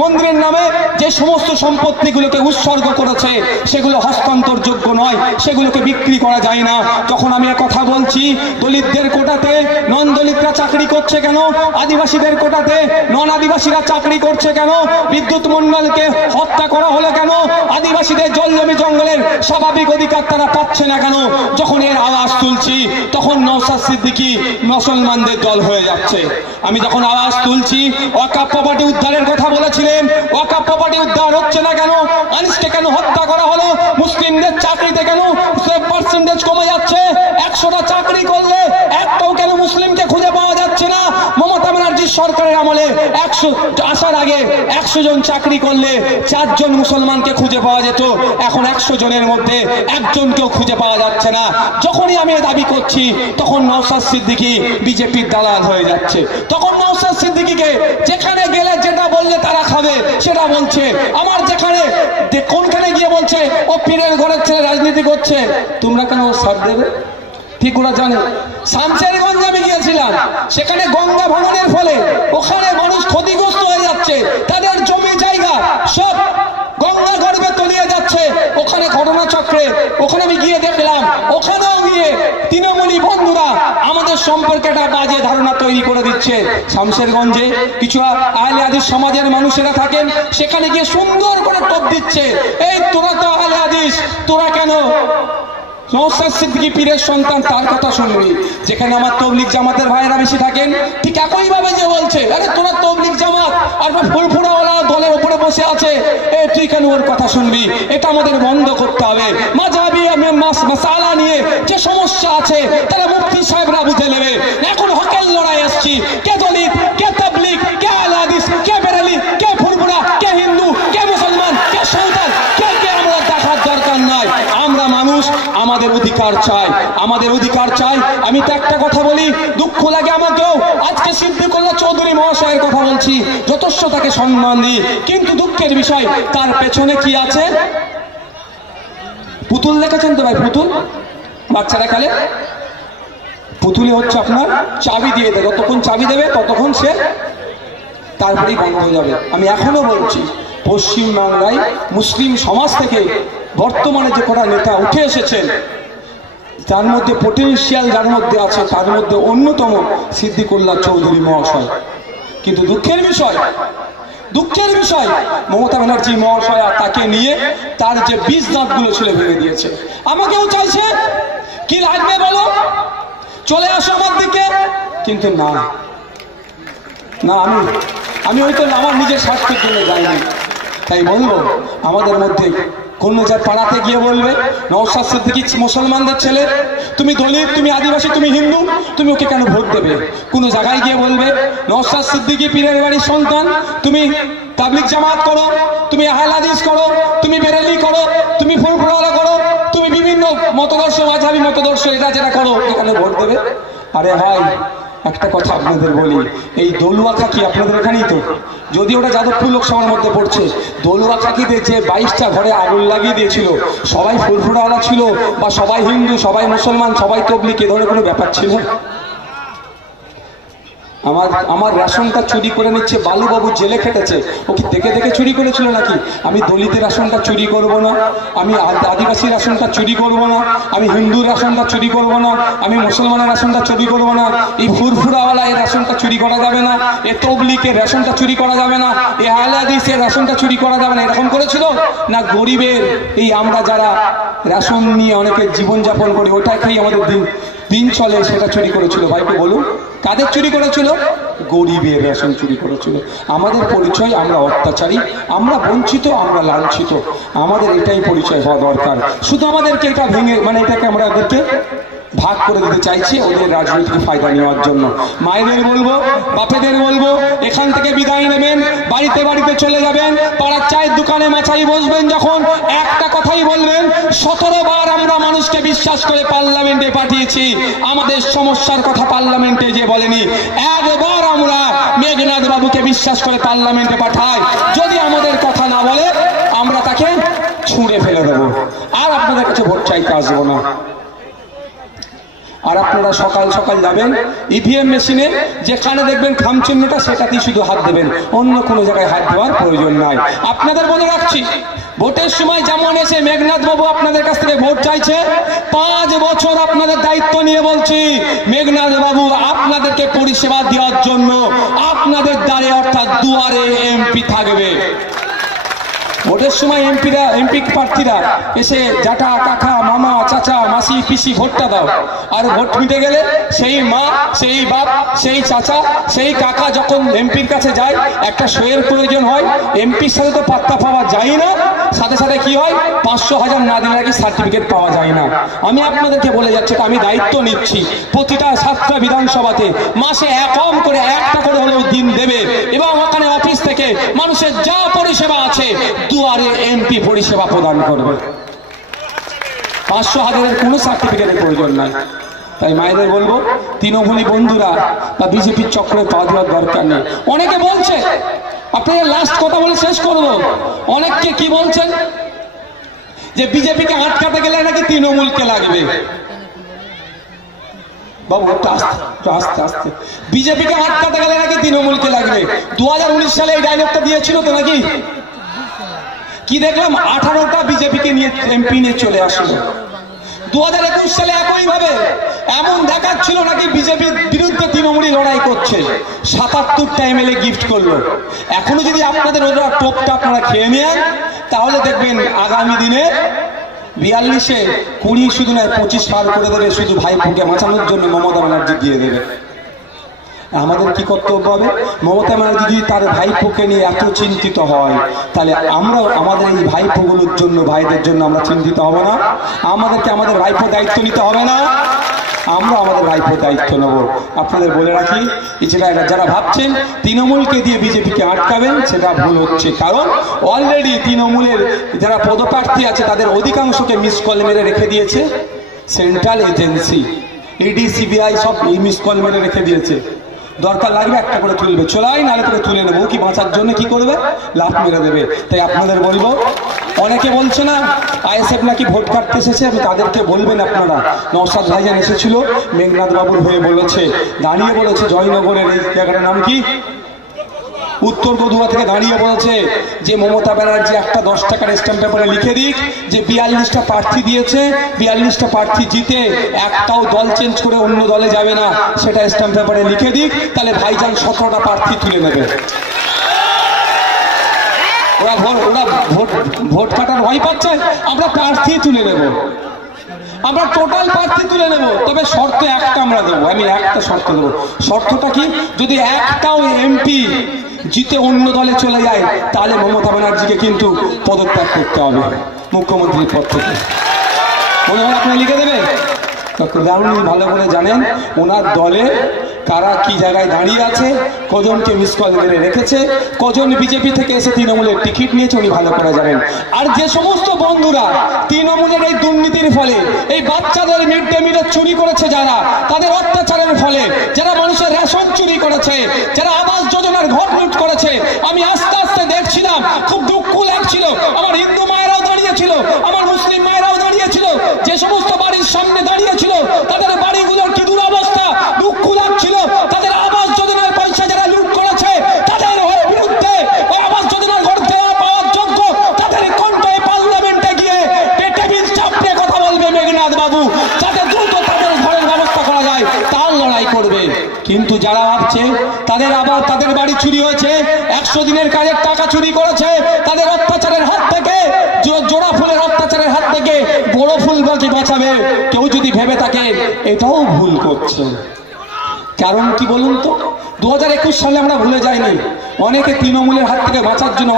মন্দিরের নামে যে সমস্ত সম্পত্তিগুলোকে উৎসর্গ করেছে সেগুলো হস্তান্তরযোগ্য নয়, সেগুলোকে বিক্রি করা যায় না। যখন আমি কথা বলছি দলিতদের কোটাতে নন দলিতরা চাকরি করছে কেন, আদিবাসীদের কোটাতে নন আদিবাসীরা চাকরি করছে কেন, বিদ্যুৎ মন্ডলকে হত্যা করা হলো কেন, আদিবাসীদের জল জমি জঙ্গলের স্বাভাবিক অধিকার তারা পাচ্ছে না কেন, যখন এর আওয়াজ তুলছি তখন নওশাদ সিদ্দিকী মুসলমানদের দল হয়ে যাচ্ছে। আমি যখন আওয়াজ তুলছি ওয়াকফ প্রপার্টি উদ্ধারের কথা বলেছিলেন, ওয়াকফ প্রপার্টি উদ্ধার হচ্ছে না কেন, আনিসকে কেন হত্যা করা হলো, মুসলিমদের চাকরিতে কেন পার্সেন্টেজ কমে যাচ্ছে, 100টা চাকরি করলে একটাও কেন মুসলিমকে খুঁজে পাওয়া যাচ্ছে না? মমতা ব্যানার্জির সরকারের আমলে 100 আসার আগে 100 জন চাকরি করলে 4 জন মুসলমানকে খুঁজে পাওয়া যেত, এখন 100 জনের মধ্যে একজনকেও খুঁজে পাওয়া যাচ্ছে না। যখনই আমি দাবি করছি তখন নওশাদ সিদ্দিকী বিজেপির দালাল হয়ে যাচ্ছে। তখন নওশাদ সিদ্দিকীকে যেখানে গেলে যেটা বললে তারা খাবে সেটা বলছে, আমার যেখানে কোনখানে গিয়ে বলছে ও পীরের ঘরের ছেলে রাজনীতি করছে, তোমরা কেন ও সাথ দেবে? ঠিক ওরা জানে। শামশেরগঞ্জে আমি গিয়েছিলাম, সেখানে গঙ্গা ভাঙনের ফলে ওখানে মানুষ ক্ষতিগ্রস্ত হয়ে যাচ্ছে, তাদের জমি জায়গা সব গঙ্গা গর্ভে তলিয়ে যাচ্ছে। ওখানে ঘটনাচক্রে ওখানে আমি গিয়ে দেখলাম, ওখানেও গিয়ে তৃণমূলী বন্ধুরা আমাদের সম্পর্কে একটা বাজে ধারণা তৈরি করে দিচ্ছে। শামশেরগঞ্জে কিছু আহলে হাদিস সমাজের মানুষেরা থাকেন, সেখানে গিয়ে সুন্দর করে টপ দিচ্ছে, এই তোরা তো আহলে হাদিস, তোরা কেন নওশাদ সিদ্দিকী পীরের সন্তান, তার কথা শুনবি। যেখানে আমার তবলিগ জামাতের ভাইয়েরা বেশি থাকেন, ঠিক একই ভাবে যে বলছে আরে তোরা তবলিগ জামাত আর ফুলফুরাওয়ালা দলের উপরে বসে আছে, তুই কেন ওর কথা শুনবি? এটা আমাদের বন্ধ করতে হবে। মাযহাবী মাসালা নিয়ে যে সমস্যা আছে তারা মুফতি সাহেবরা বুঝে নেবে। এখন হকের লড়াই আসছি, কে দলিত, কে তাবলিগ, কে আহলে হাদিস, কে বেরেলি, কে ফুলফুরা, কে হিন্দু, কে মুসলমান, কে সন্তান, কে কে আমরা দেখার দরকার নাই। আমরা মানুষ, আমাদের অধিকার চাই, আমাদের অধিকার চাই। আমি তো একটা কথা বলি, দুঃখ লাগে আমাকেও, আজকে সিদ্দিকুল্লাহ চৌধুরী মহাশয়ের কথা বলছি, যথেষ্ট তাকে সম্মান দিই, কিন্তু দুঃখের বিষয় তার পেছনে কি আছে? পুতুল দেখেছেন তো ভাই, পুতুল বাচ্চারা খেলে, পুতুলে হচ্ছে আপনার চাবি দিয়ে দেবে, যতক্ষণ চাবি দেবে ততক্ষণ সে তারপরেই বন্ধ হয়ে যাবে। আমি এখনো বলছি পশ্চিমবাংলায় মুসলিম সমাজ থেকে বর্তমানে যে কটা নেতা উঠে এসেছেন, তার মধ্যে পোটেনশিয়াল যার মধ্যে আছে, তার মধ্যে অন্যতম সিদ্দিকুল্লাহ চৌধুরী মহাশয়। কিন্তু দুঃখের বিষয় মমতা ব্যানার্জি মহাশয়া তাকে নিয়ে তার যে বীজ দাঁতগুলো ছিল ভেঙে দিয়েছে। আমাকেও চাইছে কি লাগবে বলো, চলে আসো আমার দিকে, কিন্তু না, আমি হয়তো আমার নিজের স্বার্থের জন্য যাইনি। তাই বলবো, আমাদের মধ্যে কোন যার পাড়াতে গিয়ে বলবে নওশাদ সিদ্দিকী মুসলমানদের ছেলে, তুমি দলিত, তুমি আদিবাসী, তুমি হিন্দু, তুমি ওকে কেন ভোট দেবে? কোন জায়গায় গিয়ে বলবে নওশাদ সিদ্দিকী পীরের বাড়ির সন্তান, তুমি তাবলিগ জামাত করো, তুমি আহলে হাদিস করো, তুমি বেরেলি করো, তুমি ফুরফুরাওয়ালা করো, তুমি বিভিন্ন মতদর্শ মাযহাবী মতদর্শ এটা যেটা করো, ওকে কেন ভোট দেবে? আরে ভাই, একটা কথা আপনাদের বলি, এই দলুয়া খাকি আপনাদের এখানেই তো, যদি ওটা যাদবপুর লোকসভার মধ্যে পড়ছে, দলুয়া খাকিতে যে 22টা ঘরে আগুন লাগিয়ে দিয়েছিল, সবাই ফুরফুরাওয়ালা ছিল বা সবাই হিন্দু, সবাই মুসলমান, সবাই তবলিগ, এ ধরনের কোনো ব্যাপার ছিল? আমার রেশনটা চুরি করে নিচ্ছে, বালুবাবু জেলে খেটেছে, ও কি দেখে দেখে চুরি করেছিল নাকি? আমি দলিতের রেশনটা চুরি করব না, আমি আদিবাসী রেশনটা চুরি করব না, আমি হিন্দুর রেশনটা চুরি করব না, আমি মুসলমানের রেশনটা চুরি করব না, এই ফুরফুরাওয়ালা এর রেশনটা চুরি করা যাবে না, এ তবলিগের রেশনটা চুরি করা যাবে না, এ আহলে হাদিসের রেশনটা চুরি করা যাবে না, এরকম করেছিল না? গরিবের এই আমরা যারা রেশন নিয়ে অনেকে জীবনযাপন করি, ওটা খেয়ে আমাদের দিন চলে, সেটা চুরি করেছিল? ভাইকে বলুন, কাদের চুরি করেছিল? গরিবের রেশন চুরি করেছিল। আমাদের পরিচয়, আমরা অত্যাচারী, আমরা বঞ্চিত, আমরা লাঞ্ছিত, আমাদের এটাই পরিচয় হওয়া দরকার। শুধু আমাদেরকে এটা ভেঙে, মানে এটাকে আমরা ওদেরকে ভাগ করে দিতে চাইছি ওদের রাজনৈতিক ফায়দা নেওয়ার জন্য। মায়েদের বলবো, বাপেদের বলবো, এখান থেকে বিদায় নেবেন, বাড়িতে বাড়িতে চলে যাবেন, পাড়ার চায়ের দোকানে মাথায় বসবেন, যখন একটা কথাই বলবেন, 17 বার আমরা মানুষকে বিশ্বাস করে পার্লামেন্টে পাঠিয়েছি, আমাদের সমস্যার কথা পার্লামেন্টে যে বলেনি। একবার আমরা মেঘনাদ বাবুকে বিশ্বাস করে পার্লামেন্টে পাঠাই, যদি আমাদের কথা না বলে আমরা তাকে ছুঁড়ে ফেলে দেবো, আর আপনাদের কাছে ভোট চাইতে আসবো না। আর আপনারা সকাল সকাল যাবেন ইভিএম মেশিনে, যেখানে দেখবেন খামচিহ্নটা, সেটাতেই শুধু হাত দেবেন, অন্য কোনো জায়গায় হাত দেওয়ার প্রয়োজন নাই। আপনাদের বলে রাখছি, ভোটের সময় যেমন এসে মেঘনাদ বাবু আপনাদের কাছ থেকে ভোট চাইছে, 5 বছর আপনাদের দায়িত্ব নিয়ে বলছি, মেঘনাদ বাবু আপনাদেরকে পরিষেবা দেওয়ার জন্য আপনাদের দ্বারে অর্থাৎ দুয়ারে এমপি থাকবে। ভোটের সময় এমপি প্রার্থীরা এসে জাটা, কাকা, মামা, চাচা, মাসি, পিসি ভোটটা দাও, আর ভোট মিটে গেলে সেই মা, সেই বাপ, সেই চাচা, সেই কাকা যখন এমপির কাছে যায়, একটা সইয়ের প্রয়োজন হয়, এমপির সাথে তো পাত্তা পাওয়া যায় না, সাথে সাথে কি হয়, 500,000 না দিলে নাকি সার্টিফিকেট পাওয়া যায় না। আমি আপনাদেরকে বলে যাচ্ছি, আমি দায়িত্ব নিচ্ছি, প্রতিটা 7টা বিধানসভাতে মাসে কম করে একটা করে হলেও দিন দেবে, এবং ওখানে অফিস থেকে মানুষের যা পরিষেবা আছে দুয়ারে এমপি পরিষেবা প্রদান করবে। 500,000-এর কোনো সার্টিফিকেটের প্রয়োজন নাই। তাই মায়েদের বলবো, তৃণমূলী বন্ধুরা বা বিজেপির চক্রে পা দেওয়ার দরকার নেই। অনেকে বলছে, আপনারা লাস্ট কথা বলে শেষ করবো, অনেককে কি বলছেন যে বিজেপিকে আটকাতে গেলে নাকি তৃণমূলকে লাগবে। বাবু আস্তে আস্তে, বিজেপিকে আটকাতে গেলে নাকি তৃণমূলকে লাগবে। 2019 সালে এই ডায়লগটা দিয়েছিল তো নাকি? কি দেখলাম, 18টা বিজেপিকে নিয়ে এমপি নিয়ে চলে আসলো। 2021 সালে একইভাবে এমন দেখাচ্ছিল নাকি বিজেপির বিরুদ্ধে তৃণমূলী লড়াই করছে, 77টা এমএলএ গিফট করলো। এখনো যদি আপনাদের ওরা টোপটা আপনারা খেয়ে নেন, তাহলে দেখবেন আগামী দিনে 42-এ 20 শুধু নয় 25 পার করে দেবে, শুধু ভাইপোকে বাঁচানোর জন্য মমতা ব্যানার্জি দিয়ে দেবে। আমাদের কি কর্তব্য হবে? মমতা ব্যানার্জি যদি তার ভাইপোকে নিয়ে এত চিন্তিত হয়, তাহলে আমরাও আমাদের এই ভাইপোগুলোর জন্য, ভাইদের জন্য আমরা চিন্তিত হব না? আমাদেরকে আমাদের ভাইপোর দায়িত্ব নিতে হবে না? আমরা আমাদের ভাইপোর দায়িত্ব নেব। আপনাদের বলে রাখি, যারা ভাবছেন তৃণমূলকে দিয়ে বিজেপিকে আটকাবেন, সেটা ভুল হচ্ছে। কারণ অলরেডি তৃণমূলের যারা পদপ্রার্থী আছে, তাদের অধিকাংশকে মিস কল মেরে রেখে দিয়েছে সেন্ট্রাল এজেন্সি, ইডি, সিবিআই, সব এই মিস কল মেরে রেখে দিয়েছে। দরকার লাগবে একটা করে তুলবে, চলাই নালে তোকে তুলে নেবো, কি বাঁচার জন্য কি করবে, লাভ মেরে দেবে। তাই আপনাদের বলবো, অনেকে বলছে না আইএসএফ নাকি ভোট কাটতে এসেছে, আমি তাদেরকে বলবেন আপনারা, নওশাদ ভাইজান এসেছিল, মেঘনাদ বাবুর হয়ে বলেছে, দাঁড়িয়ে বলেছে জয়নগরের এই জায়গাটার নাম কি, উত্তর গদুয়া থেকে দাঁড়িয়ে বলেছে যে মমতা ব্যানার্জি একটা 10 টাকার স্ট্যাম্প পেপারে লিখে দিক যে 42টা প্রার্থী দিয়েছে, 42টা প্রার্থী জিতে একটাও দল চেঞ্জ করে অন্য দলে যাবে না, সেটা স্ট্যাম্প পেপারে লিখে দিক, তাহলে ভাইজান 17টা প্রার্থী তুলে নেবে। ওরা ভোট কাটার ভয় পাচ্ছে, আমরা প্রার্থী তুলে নেব, আমরা টোটাল প্রার্থী তুলে নেব, তবে শর্ত একটা আমরা দেবো, আমি একটা শর্ত দেবো। শর্তটা কি? যদি একটাও এমপি জিতে অন্য দলে চলে যায় তাহলে মমতা ব্যানার্জিকে কিন্তু পদত্যাগ করতে হবে মুখ্যমন্ত্রীর পদ থেকে। মনে হয় আপনি লিখে দেবেন? ভালো করে জানেন ওনার দলে কারা কি জায়গায় দাঁড়িয়ে আছে, কজনকে মিস কল মেরে রেখেছে, কজন বিজেপি থেকে এসে তৃণমূলের টিকিট নিয়েছে উনি ভালো করে জানেন। আর যে সমস্ত বন্ধুরা তৃণমূলের এই দুর্নীতির ফলে এই বাচ্চাদের মিড ডে মিলে চুরি করেছে, যারা তাদের অত্যাচারের ফলে, যারা মানুষের রেশন চুরি করেছে, যারা আবাস যোজনার ঘর লুট করেছে, আমি আস্তে আস্তে দেখছিলাম, খুব দুঃখ লাগছিল। আমার হিন্দু মায়েরাও দাঁড়িয়েছিল, আমার মুসলিম মায়েরাও দাঁড়িয়েছিল, যে সমস্ত বাড়ির সামনে দাঁড়িয়েছিল তাদের বাড়িগুলোর কি দুরবস্থা, দুঃখ লাগছিল। তাদের আবাস যোজনার পয়সা যারা লুট করেছে তাদের বিরুদ্ধে ওই আবাস যোজনার ঘর দেওয়া পাওয়ার যোগ্য তাদের কণ্ঠে পার্লামেন্টে গিয়ে টেবিল চাপড়ে কথা বলবে মেঘনাথ বাবু, যাতে দ্রুত তাদের ঘরের ব্যবস্থা করা যায়, তার লড়াই করবে। কিন্তু যারা ভাবছে তাদের আবার তাদের বাড়ি চুরি হয়েছে, 100 দিনের কাজের টাকা চুরি করেছে, তাদের অত্যাচারের হাত থেকে, জোড়া ফুলের অত্যাচারের হাত থেকে বড় ফুল বাঁচাবে, কেউ যদি ভেবে থাকে এটাও ভুল করছে। কারণ কি বলুন তো, 2021 সালে আমরা ভুলে যাইনি, অনেকে তৃণমূলের হাত থেকে বাঁচার জন্য,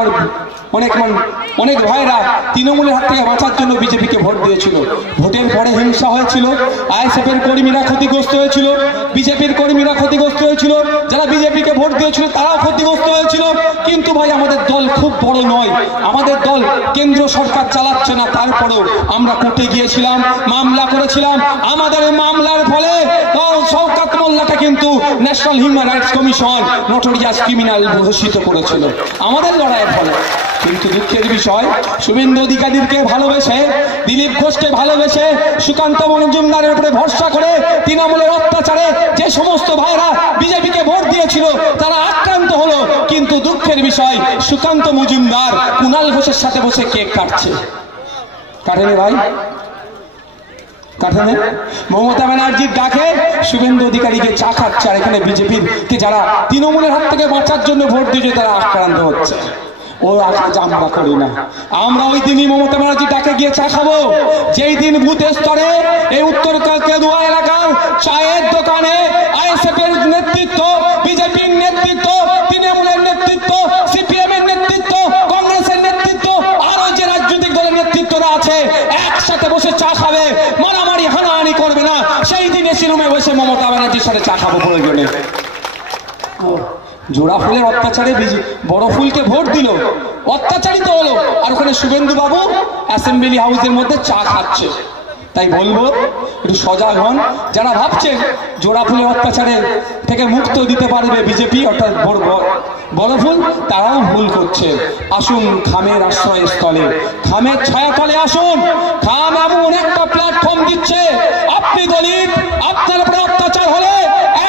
অনেক ভাইরা তৃণমূলের হাত থেকে বাঁচার জন্য বিজেপিকে ভোট দিয়েছিল। ভোটের পরে হিংসা হয়েছিল, আইএসএফ এর কর্মীরা ক্ষতিগ্রস্ত হয়েছিল, বিজেপির কর্মীরা ক্ষতিগ্রস্ত হয়েছিল, যারা বিজেপিকে ভোট দিয়েছিল তারাও ক্ষতিগ্রস্ত হয়েছিল। কিন্তু ভাই আমাদের দল খুব বড় নয়, আমাদের দল কেন্দ্র সরকার চালাচ্ছে না, তারপরেও আমরা কোর্টে গিয়েছিলাম, মামলা করেছিলাম। আমাদের মামলার ফলে শওকত মোল্লাকে কিন্তু national human rights commission notorious criminal ঘোষিত করেছিল আমাদের লড়াইয়ের ফলে। কিন্তু দুঃখের বিষয়, শুভেন্দু অধিকারীকে ভালোবেসে, দিলীপ ঘোষকে ভালোবেসে, সুকান্ত মজুমদারের উপরে ভরসা করে তৃণমূলের অত্যাচারে যে সমস্ত ভাইরা বিজেপিকে ভোট দিয়েছিল তারা আক্রান্ত হলো। কিন্তু দুঃখের বিষয়, সুকান্ত মজুমদার কুণাল ঘোষের সাথে বসে কেক কাটছে। কাটেনি ভাই, কাটেনি। মমতা ব্যানার্জির ডাকে শুভেন্দু অধিকারীকে চা খাচ্ছে, আর এখানে বিজেপির যারা তৃণমূলের হাত থেকে বাঁচার জন্য ভোট দিয়েছে তারা আক্রান্ত হচ্ছে। ও আমরা করি না, আমরা ওই দিনই মমতা ব্যানার্জি ডাকে গিয়ে চা খাবো যেই দিন বুথ স্তরে এই উত্তর কেদুয়া এলাকার চায়ের দোকানে আইএসএফ এর নেতৃত্ব, বিজেপির নেতৃত্ব, তৃণমূলের নেতৃত্ব, সিপিএম এর নেতৃত্ব, কংগ্রেসের নেতৃত্ব, আরো যে রাজনৈতিক দলের নেতৃত্বরা আছে একসাথে বসে চা খাবে, মারামারি হানাহানি করবে না, সেই দিন এসি রুমে বসে মমতা ব্যানার্জির সাথে চা খাবো প্রয়োজনে। জোড়া ফুলের অত্যাচারে বড় ফুলকে ভোট দিল, অত্যাচারিত হলো, আর ওখানে শুভেন্দু বাবু অ্যাসেম্বলি হাউসের মধ্যে চা খাচ্ছে। তাই বলবো একটু সজাগ হন, যারা ভাবছেন জোড়া ফুলের অত্যাচারে থেকে মুক্ত দিতে পারবে বিজেপি অর্থাৎ বড় ফুল, তারাও ভুল করছে। আসুন খামের আশ্রয়স্থলে, খামের ছায়াতলে আসুন। খাম এমন একটা প্ল্যাটফর্ম দিচ্ছে, আপনি দলিত, আপনার উপরে অত্যাচার হলে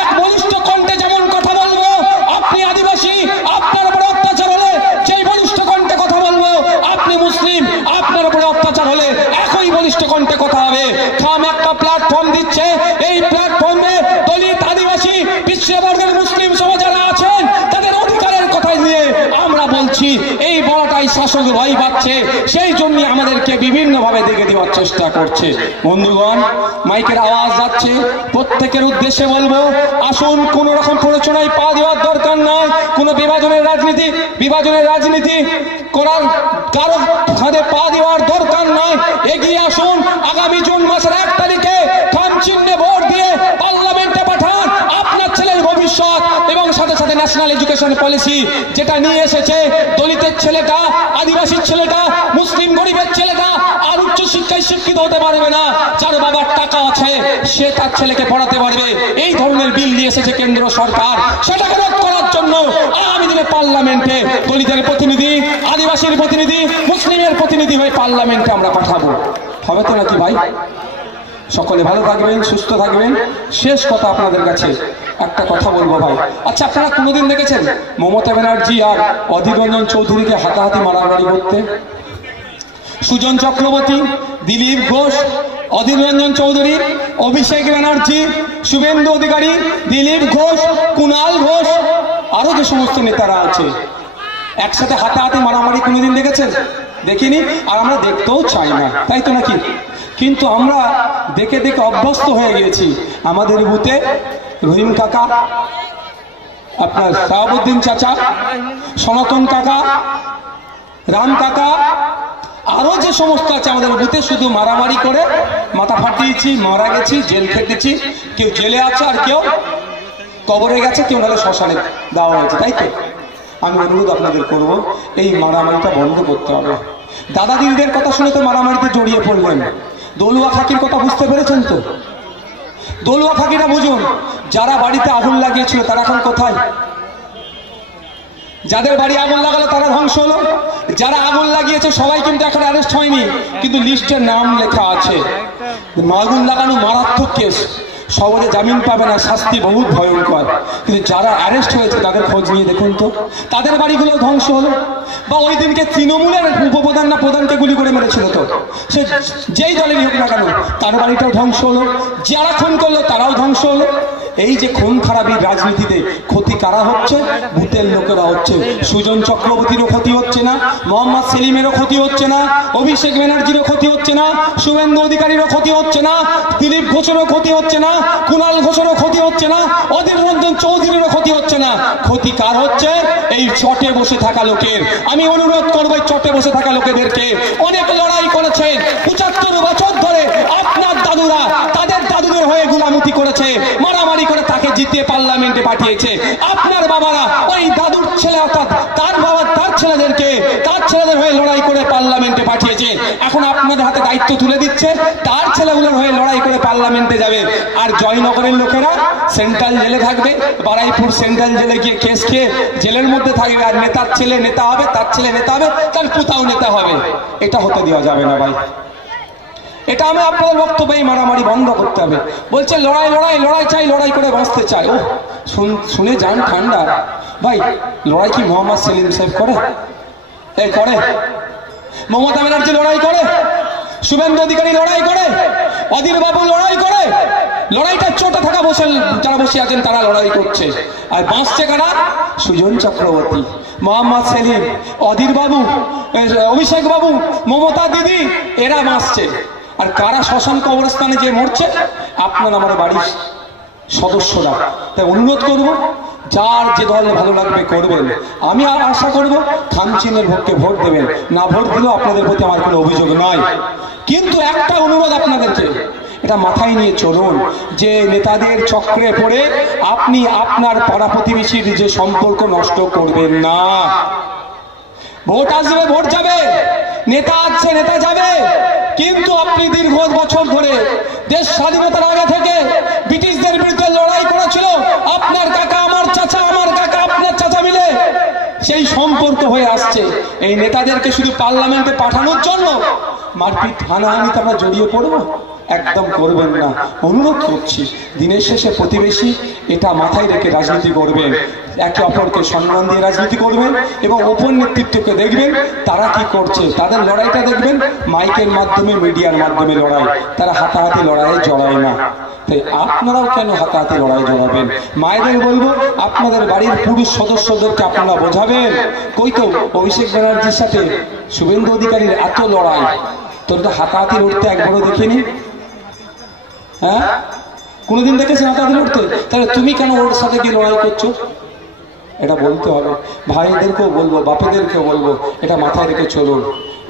এক বলিষ্ঠ কণ্ঠে যেমন কথা বলবো, আপনি আদিবাসী, আপনার উপরে অত্যাচার হলে সেই বলিষ্ঠ কণ্ঠে কথা বলবো, আপনি মুসলিম, আপনার উপরে অত্যাচার হলে একই বলিষ্ঠ কণ্ঠে কথা হবে। খাম একটা প্ল্যাটফর্ম দিচ্ছে, এই প্ল্যাটফর্মে দলিত, আদিবাসী, পিছিয়ে মুসলিম সমাজ যারা আছেন তাদের অধিকারের কথা নিয়ে আমরা বলছি। এই বড়টাই শাসক ভয় পাচ্ছে, সেই জন্য আমাদেরকে বিভিন্ন ভাবে দেখে দেওয়ার চেষ্টা করছে। বন্ধুগণ, মাইকের আওয়াজ যাচ্ছে, প্রত্যেকের উদ্দেশ্যে বলবো, আসুন কোন রকম প্ররোচনায় পা দেওয়ার দরকার নয়, কোন বিভাজনের রাজনীতি করার কারো ফাঁদে পা দেওয়ার দরকার নয়। এগিয়ে আসুন, আগামী জুন মাসের 1 তারিখে খাম চিহ্নে ভোট দিয়ে পার্লামেন্টে পাঠান আপনার ছেলের ভবিষ্যৎ, এবং সাথে সাথে ন্যাশনাল এডুকেশন পলিসি যেটা নিয়ে এসেছে, দলিতের ছেলেটা, আদিবাসীর ছেলেটা, মুসলিম গরিবের ছেলেটা আর উচ্চ শিক্ষায় শিক্ষিত হতে পারবে না, যার বাবার টাকা আছে সে তার ছেলেকে পড়াতে পারবে। এই ধরনের বিল নিয়ে এসেছে কেন্দ্র সরকার, সেটাকে রোধ করার জন্য আগামী দিনে পার্লামেন্টে দলিতের প্রতিনিধি, আদিবাসীর প্রতিনিধি, মুসলিমের প্রতিনিধি হয়ে পার্লামেন্টে আমরা পাঠাবো। হবে তো নাকি ভাই? সকলে ভালো থাকবেন, সুস্থ থাকবেন। শেষ কথা আপনাদের কাছে, একটা কথা বলবো ভাই, আচ্ছা আপনারা কোনোদিন দেখেছেন মমতা ব্যানার্জি আর অধীর রঞ্জন চৌধুরীকে হাতাহাতি মারামারি করতে? সুজন চক্রবর্তী, দিলীপ ঘোষ, অধীর রঞ্জন চৌধুরী, অভিষেক ব্যানার্জি, শুভেন্দু অধিকারী, দিলীপ ঘোষ, কুণাল ঘোষ, আরো যে সমস্ত নেতারা আছে একসাথে হাতাহাতি মারামারি কোনোদিন দেখেছেন? দেখিনি, আর আমরা দেখতেও চাই না, তাই তো নাকি? কিন্তু আমরা দেখে দেখে অভ্যস্ত হয়ে গিয়েছি। আমাদের বুথে রহিম কাকা, আপনার শাহাবুদ্দিন চাচা, সনাতন কাকা, রাম কাকা, আরো যে সমস্ত আছে আমাদের বুথে শুধু মারামারি করে মাথা ফাটিয়েছি, মারা গেছি, জেল খেটেছি, কেউ জেলে আছে আর কেউ কবরে গেছে, কেউ নাহলে শ্মশানে দেওয়া হয়েছে, তাই তো? আমি অনুরোধ আপনাদের করব, এই মারামারিটা বন্ধ করতে হবে। দাদা দিদিদের কথা শুনে তো মারামারিতে জড়িয়ে পড়লেন। দলুয়া খাকির কথা বুঝতে পেরেছেন তো? দলুয়া খাকিটা বুঝুন, যারা বাড়িতে আগুন লাগিয়েছিল তারা এখন কোথায়? যাদের বাড়ি আগুন লাগালো তারা ধ্বংস হলো। যারা আগুন লাগিয়েছে সবাই কিন্তু এখন অ্যারেস্ট হয়নি, কিন্তু লিস্টে নাম লেখা আছে। আগুন লাগানো মারাত্মক কেস, সহজে জামিন পাবে না, শাস্তি বহুত ভয়ঙ্কর। কিন্তু যারা অ্যারেস্ট হয়েছে তাদের খোঁজ নিয়ে দেখুন তো, তাদের বাড়িগুলো ধ্বংস হলো। বা ওই দিনকে তৃণমূলের উপপ্রধান না প্রধানকে গুলি করে মেরেছিল তো, সে যেই দলেরই হোক না কেন তার বাড়িটাও ধ্বংস হলো। যারা খুন করলো তারাও ধ্বংস হলো। এই যে খুন খারাপির রাজনীতিতে ক্ষতি কারা হচ্ছে? ভূতের লোকেরা হচ্ছে। সুজন চক্রবর্তীরও ক্ষতি হচ্ছে না, মোহাম্মদ সেলিমেরও ক্ষতি হচ্ছে না, অভিষেক ব্যানার্জিরও ক্ষতি হচ্ছে না, শুভেন্দু অধিকারীরও ক্ষতি হচ্ছে না, দিলীপ ঘোষেরও ক্ষতি হচ্ছে না, কুণাল ঘোষেরও ক্ষতি হচ্ছে না, অধীর রঞ্জন চৌধুরীরও ক্ষতি হচ্ছে না। ক্ষতি কার হচ্ছে? এই চটে বসে থাকা লোকের। আমি অনুরোধ করবো চটে বসে থাকা লোকেদেরকে, অনেক লড়াই করেছেন 75 বছর ধরে, আপনার দাদুরা তাদের দাদুদের হয়ে গুলামতি করেছে, মারামারি করে তাকে জিতিয়ে পার্লামেন্টে পাঠিয়েছে। আপনার বাবারা ওই দাদুর ছেলে অর্থাৎ তার বাবা তার ছেলেদের হয়ে লড়াই করে পার্লামেন্টে পাঠিয়েছে। এখন আপনাদের হাতে দায়িত্ব তুলে দিচ্ছে, তার ছেলেগুলোর হয়ে লড়াই করে পার্লামেন্টে যাবে। আর জয়নগরের লোকেরা সেন্ট্রাল জেলে থাকবে, বারাইপুর সেন্ট্রাল জেলে গিয়ে কেস খেয়ে জেলের মধ্যে থাকবে। আর নেতার ছেলে নেতা হবে, তার ছেলে নেতা হবে, তার পুতাও নেতা হবে। এটা হতে দেওয়া যাবে না ভাই। এটা আমি আপনাদের বক্তব্য, এই মারামারি বন্ধ করতে হবে। বলছে লড়াই লড়াই লড়াই চাই, লড়াই করে বাঁচতে চাই। ও শুনে যান ঠান্ডা ভাই। লড়াই কি মোহাম্মদ সেলিম সাহেব করে? এই করে? মমতা ব্যানার্জি লড়াই করে? শুভেন্দু অধিকারী লড়াই করে? অধীর বাবু লড়াই করে? লড়াইটা চোটে থাকা যারা বসে আছেন তারা লড়াই করছে। আর বাঁচছে কারা? সুজন চক্রবর্তী, মোহাম্মদ সেলিম, অধীর বাবু, অভিষেক বাবু, মমতা দিদি, এরা বাঁচছে। আর কারা শ্মশান কবরস্থানে যে মরছে? আপনার আমার বাড়ির সদস্যরা। তাই অনুরোধ করব, যার যে দলে ভালো লাগবে করবেন। আমি আর আশা করব খামচিনের ভোটকে ভোট দেবেন, না ভোট দিলেও আপনাদের প্রতি আমার কোনো অভিযোগ নয়। কিন্তু একটা অনুরোধ আপনাদেরকে, এটা মাথায় নিয়ে চলুন যে নেতাদের চক্রে পড়ে আপনি আপনার পাড়া প্রতিবেশীর যে সম্পর্ক নষ্ট করবেন না। ভোট আসবে, ভোট যাবে, নেতা আসছে, নেতা যাবে, কিন্তু আপনি দীর্ঘ বছর ধরে দেশ স্বাধীনতার আগে থেকে ব্রিটিশদের বিরুদ্ধে লড়াই করেছিল আপনার কাকা আমার চাচা, আমার কাকা আপনার চাচা মিলে, সেই সম্পর্ক হয়ে আসছে। এই নেতাদেরকে শুধু পার্লামেন্টে পাঠানোর জন্য মারপিট হানাহানিতে আমরা জড়িয়ে পড়বো? একদম করবেন না। অনুরোধ করছি, দিনের শেষে প্রতিবেশী, এটা মাথায় রেখে রাজনীতি করবেন, একে অপরকে সম্মান দিয়ে রাজনীতি করবেন এবং ওপর নেতৃত্বকে দেখবেন তারা কি করছে, তাদের লড়াইটা দেখবেন। মাইকের মাধ্যমে, মিডিয়ার মাধ্যমে লড়াই, তারা হাতাহাতি লড়াইয়ে জড়ায় না। তাই আপনারাও কেন হাতাহাতি লড়াই জড়াবেন? মায়েদের বলবো, আপনাদের বাড়ির পুরুষ সদস্যদেরকে আপনারা বোঝাবেন। কই তো অভিষেক ব্যানার্জির সাথে শুভেন্দু অধিকারীর এত লড়াই, তোর তো হাতাহাতি লড়তে একবারও দেখিনি। হ্যাঁ, কোনোদিন দেখেছেন হাতাহাতি লড়তে? তাহলে তুমি কেন ওর সাথে গিয়ে লড়াই করছো? এটা বলতে হবে। ভাইদেরকেও বলবো, বাপেদেরকেও বলবো, এটা মাথায় রেখে চলুন।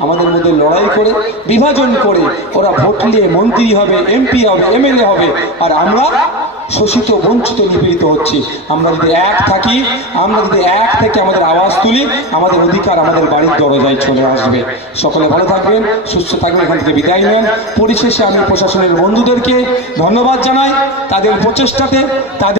আমাদের মধ্যে লড়াই করে, বিভাজন করে ওরা ভোট নিয়ে মন্ত্রী হবে, এমপি হবে, এমএলএ হবে, আর আমরা শোষিত, বঞ্চিত, নিপীড়িত হচ্ছি। আমরা যদি এক থাকি, আমরা যদি এক থেকে আমাদের আওয়াজ তুলি, আমাদের অধিকার আমাদের বাড়ির দরজায় চলে আসবে। সকলে ভালো থাকবেন, সুস্থ থাকবেন, এখান থেকে বিদায় নেন। পরিশেষে আমি প্রশাসনের বন্ধুদেরকে ধন্যবাদ জানাই তাদের প্রচেষ্টাতে, তাদের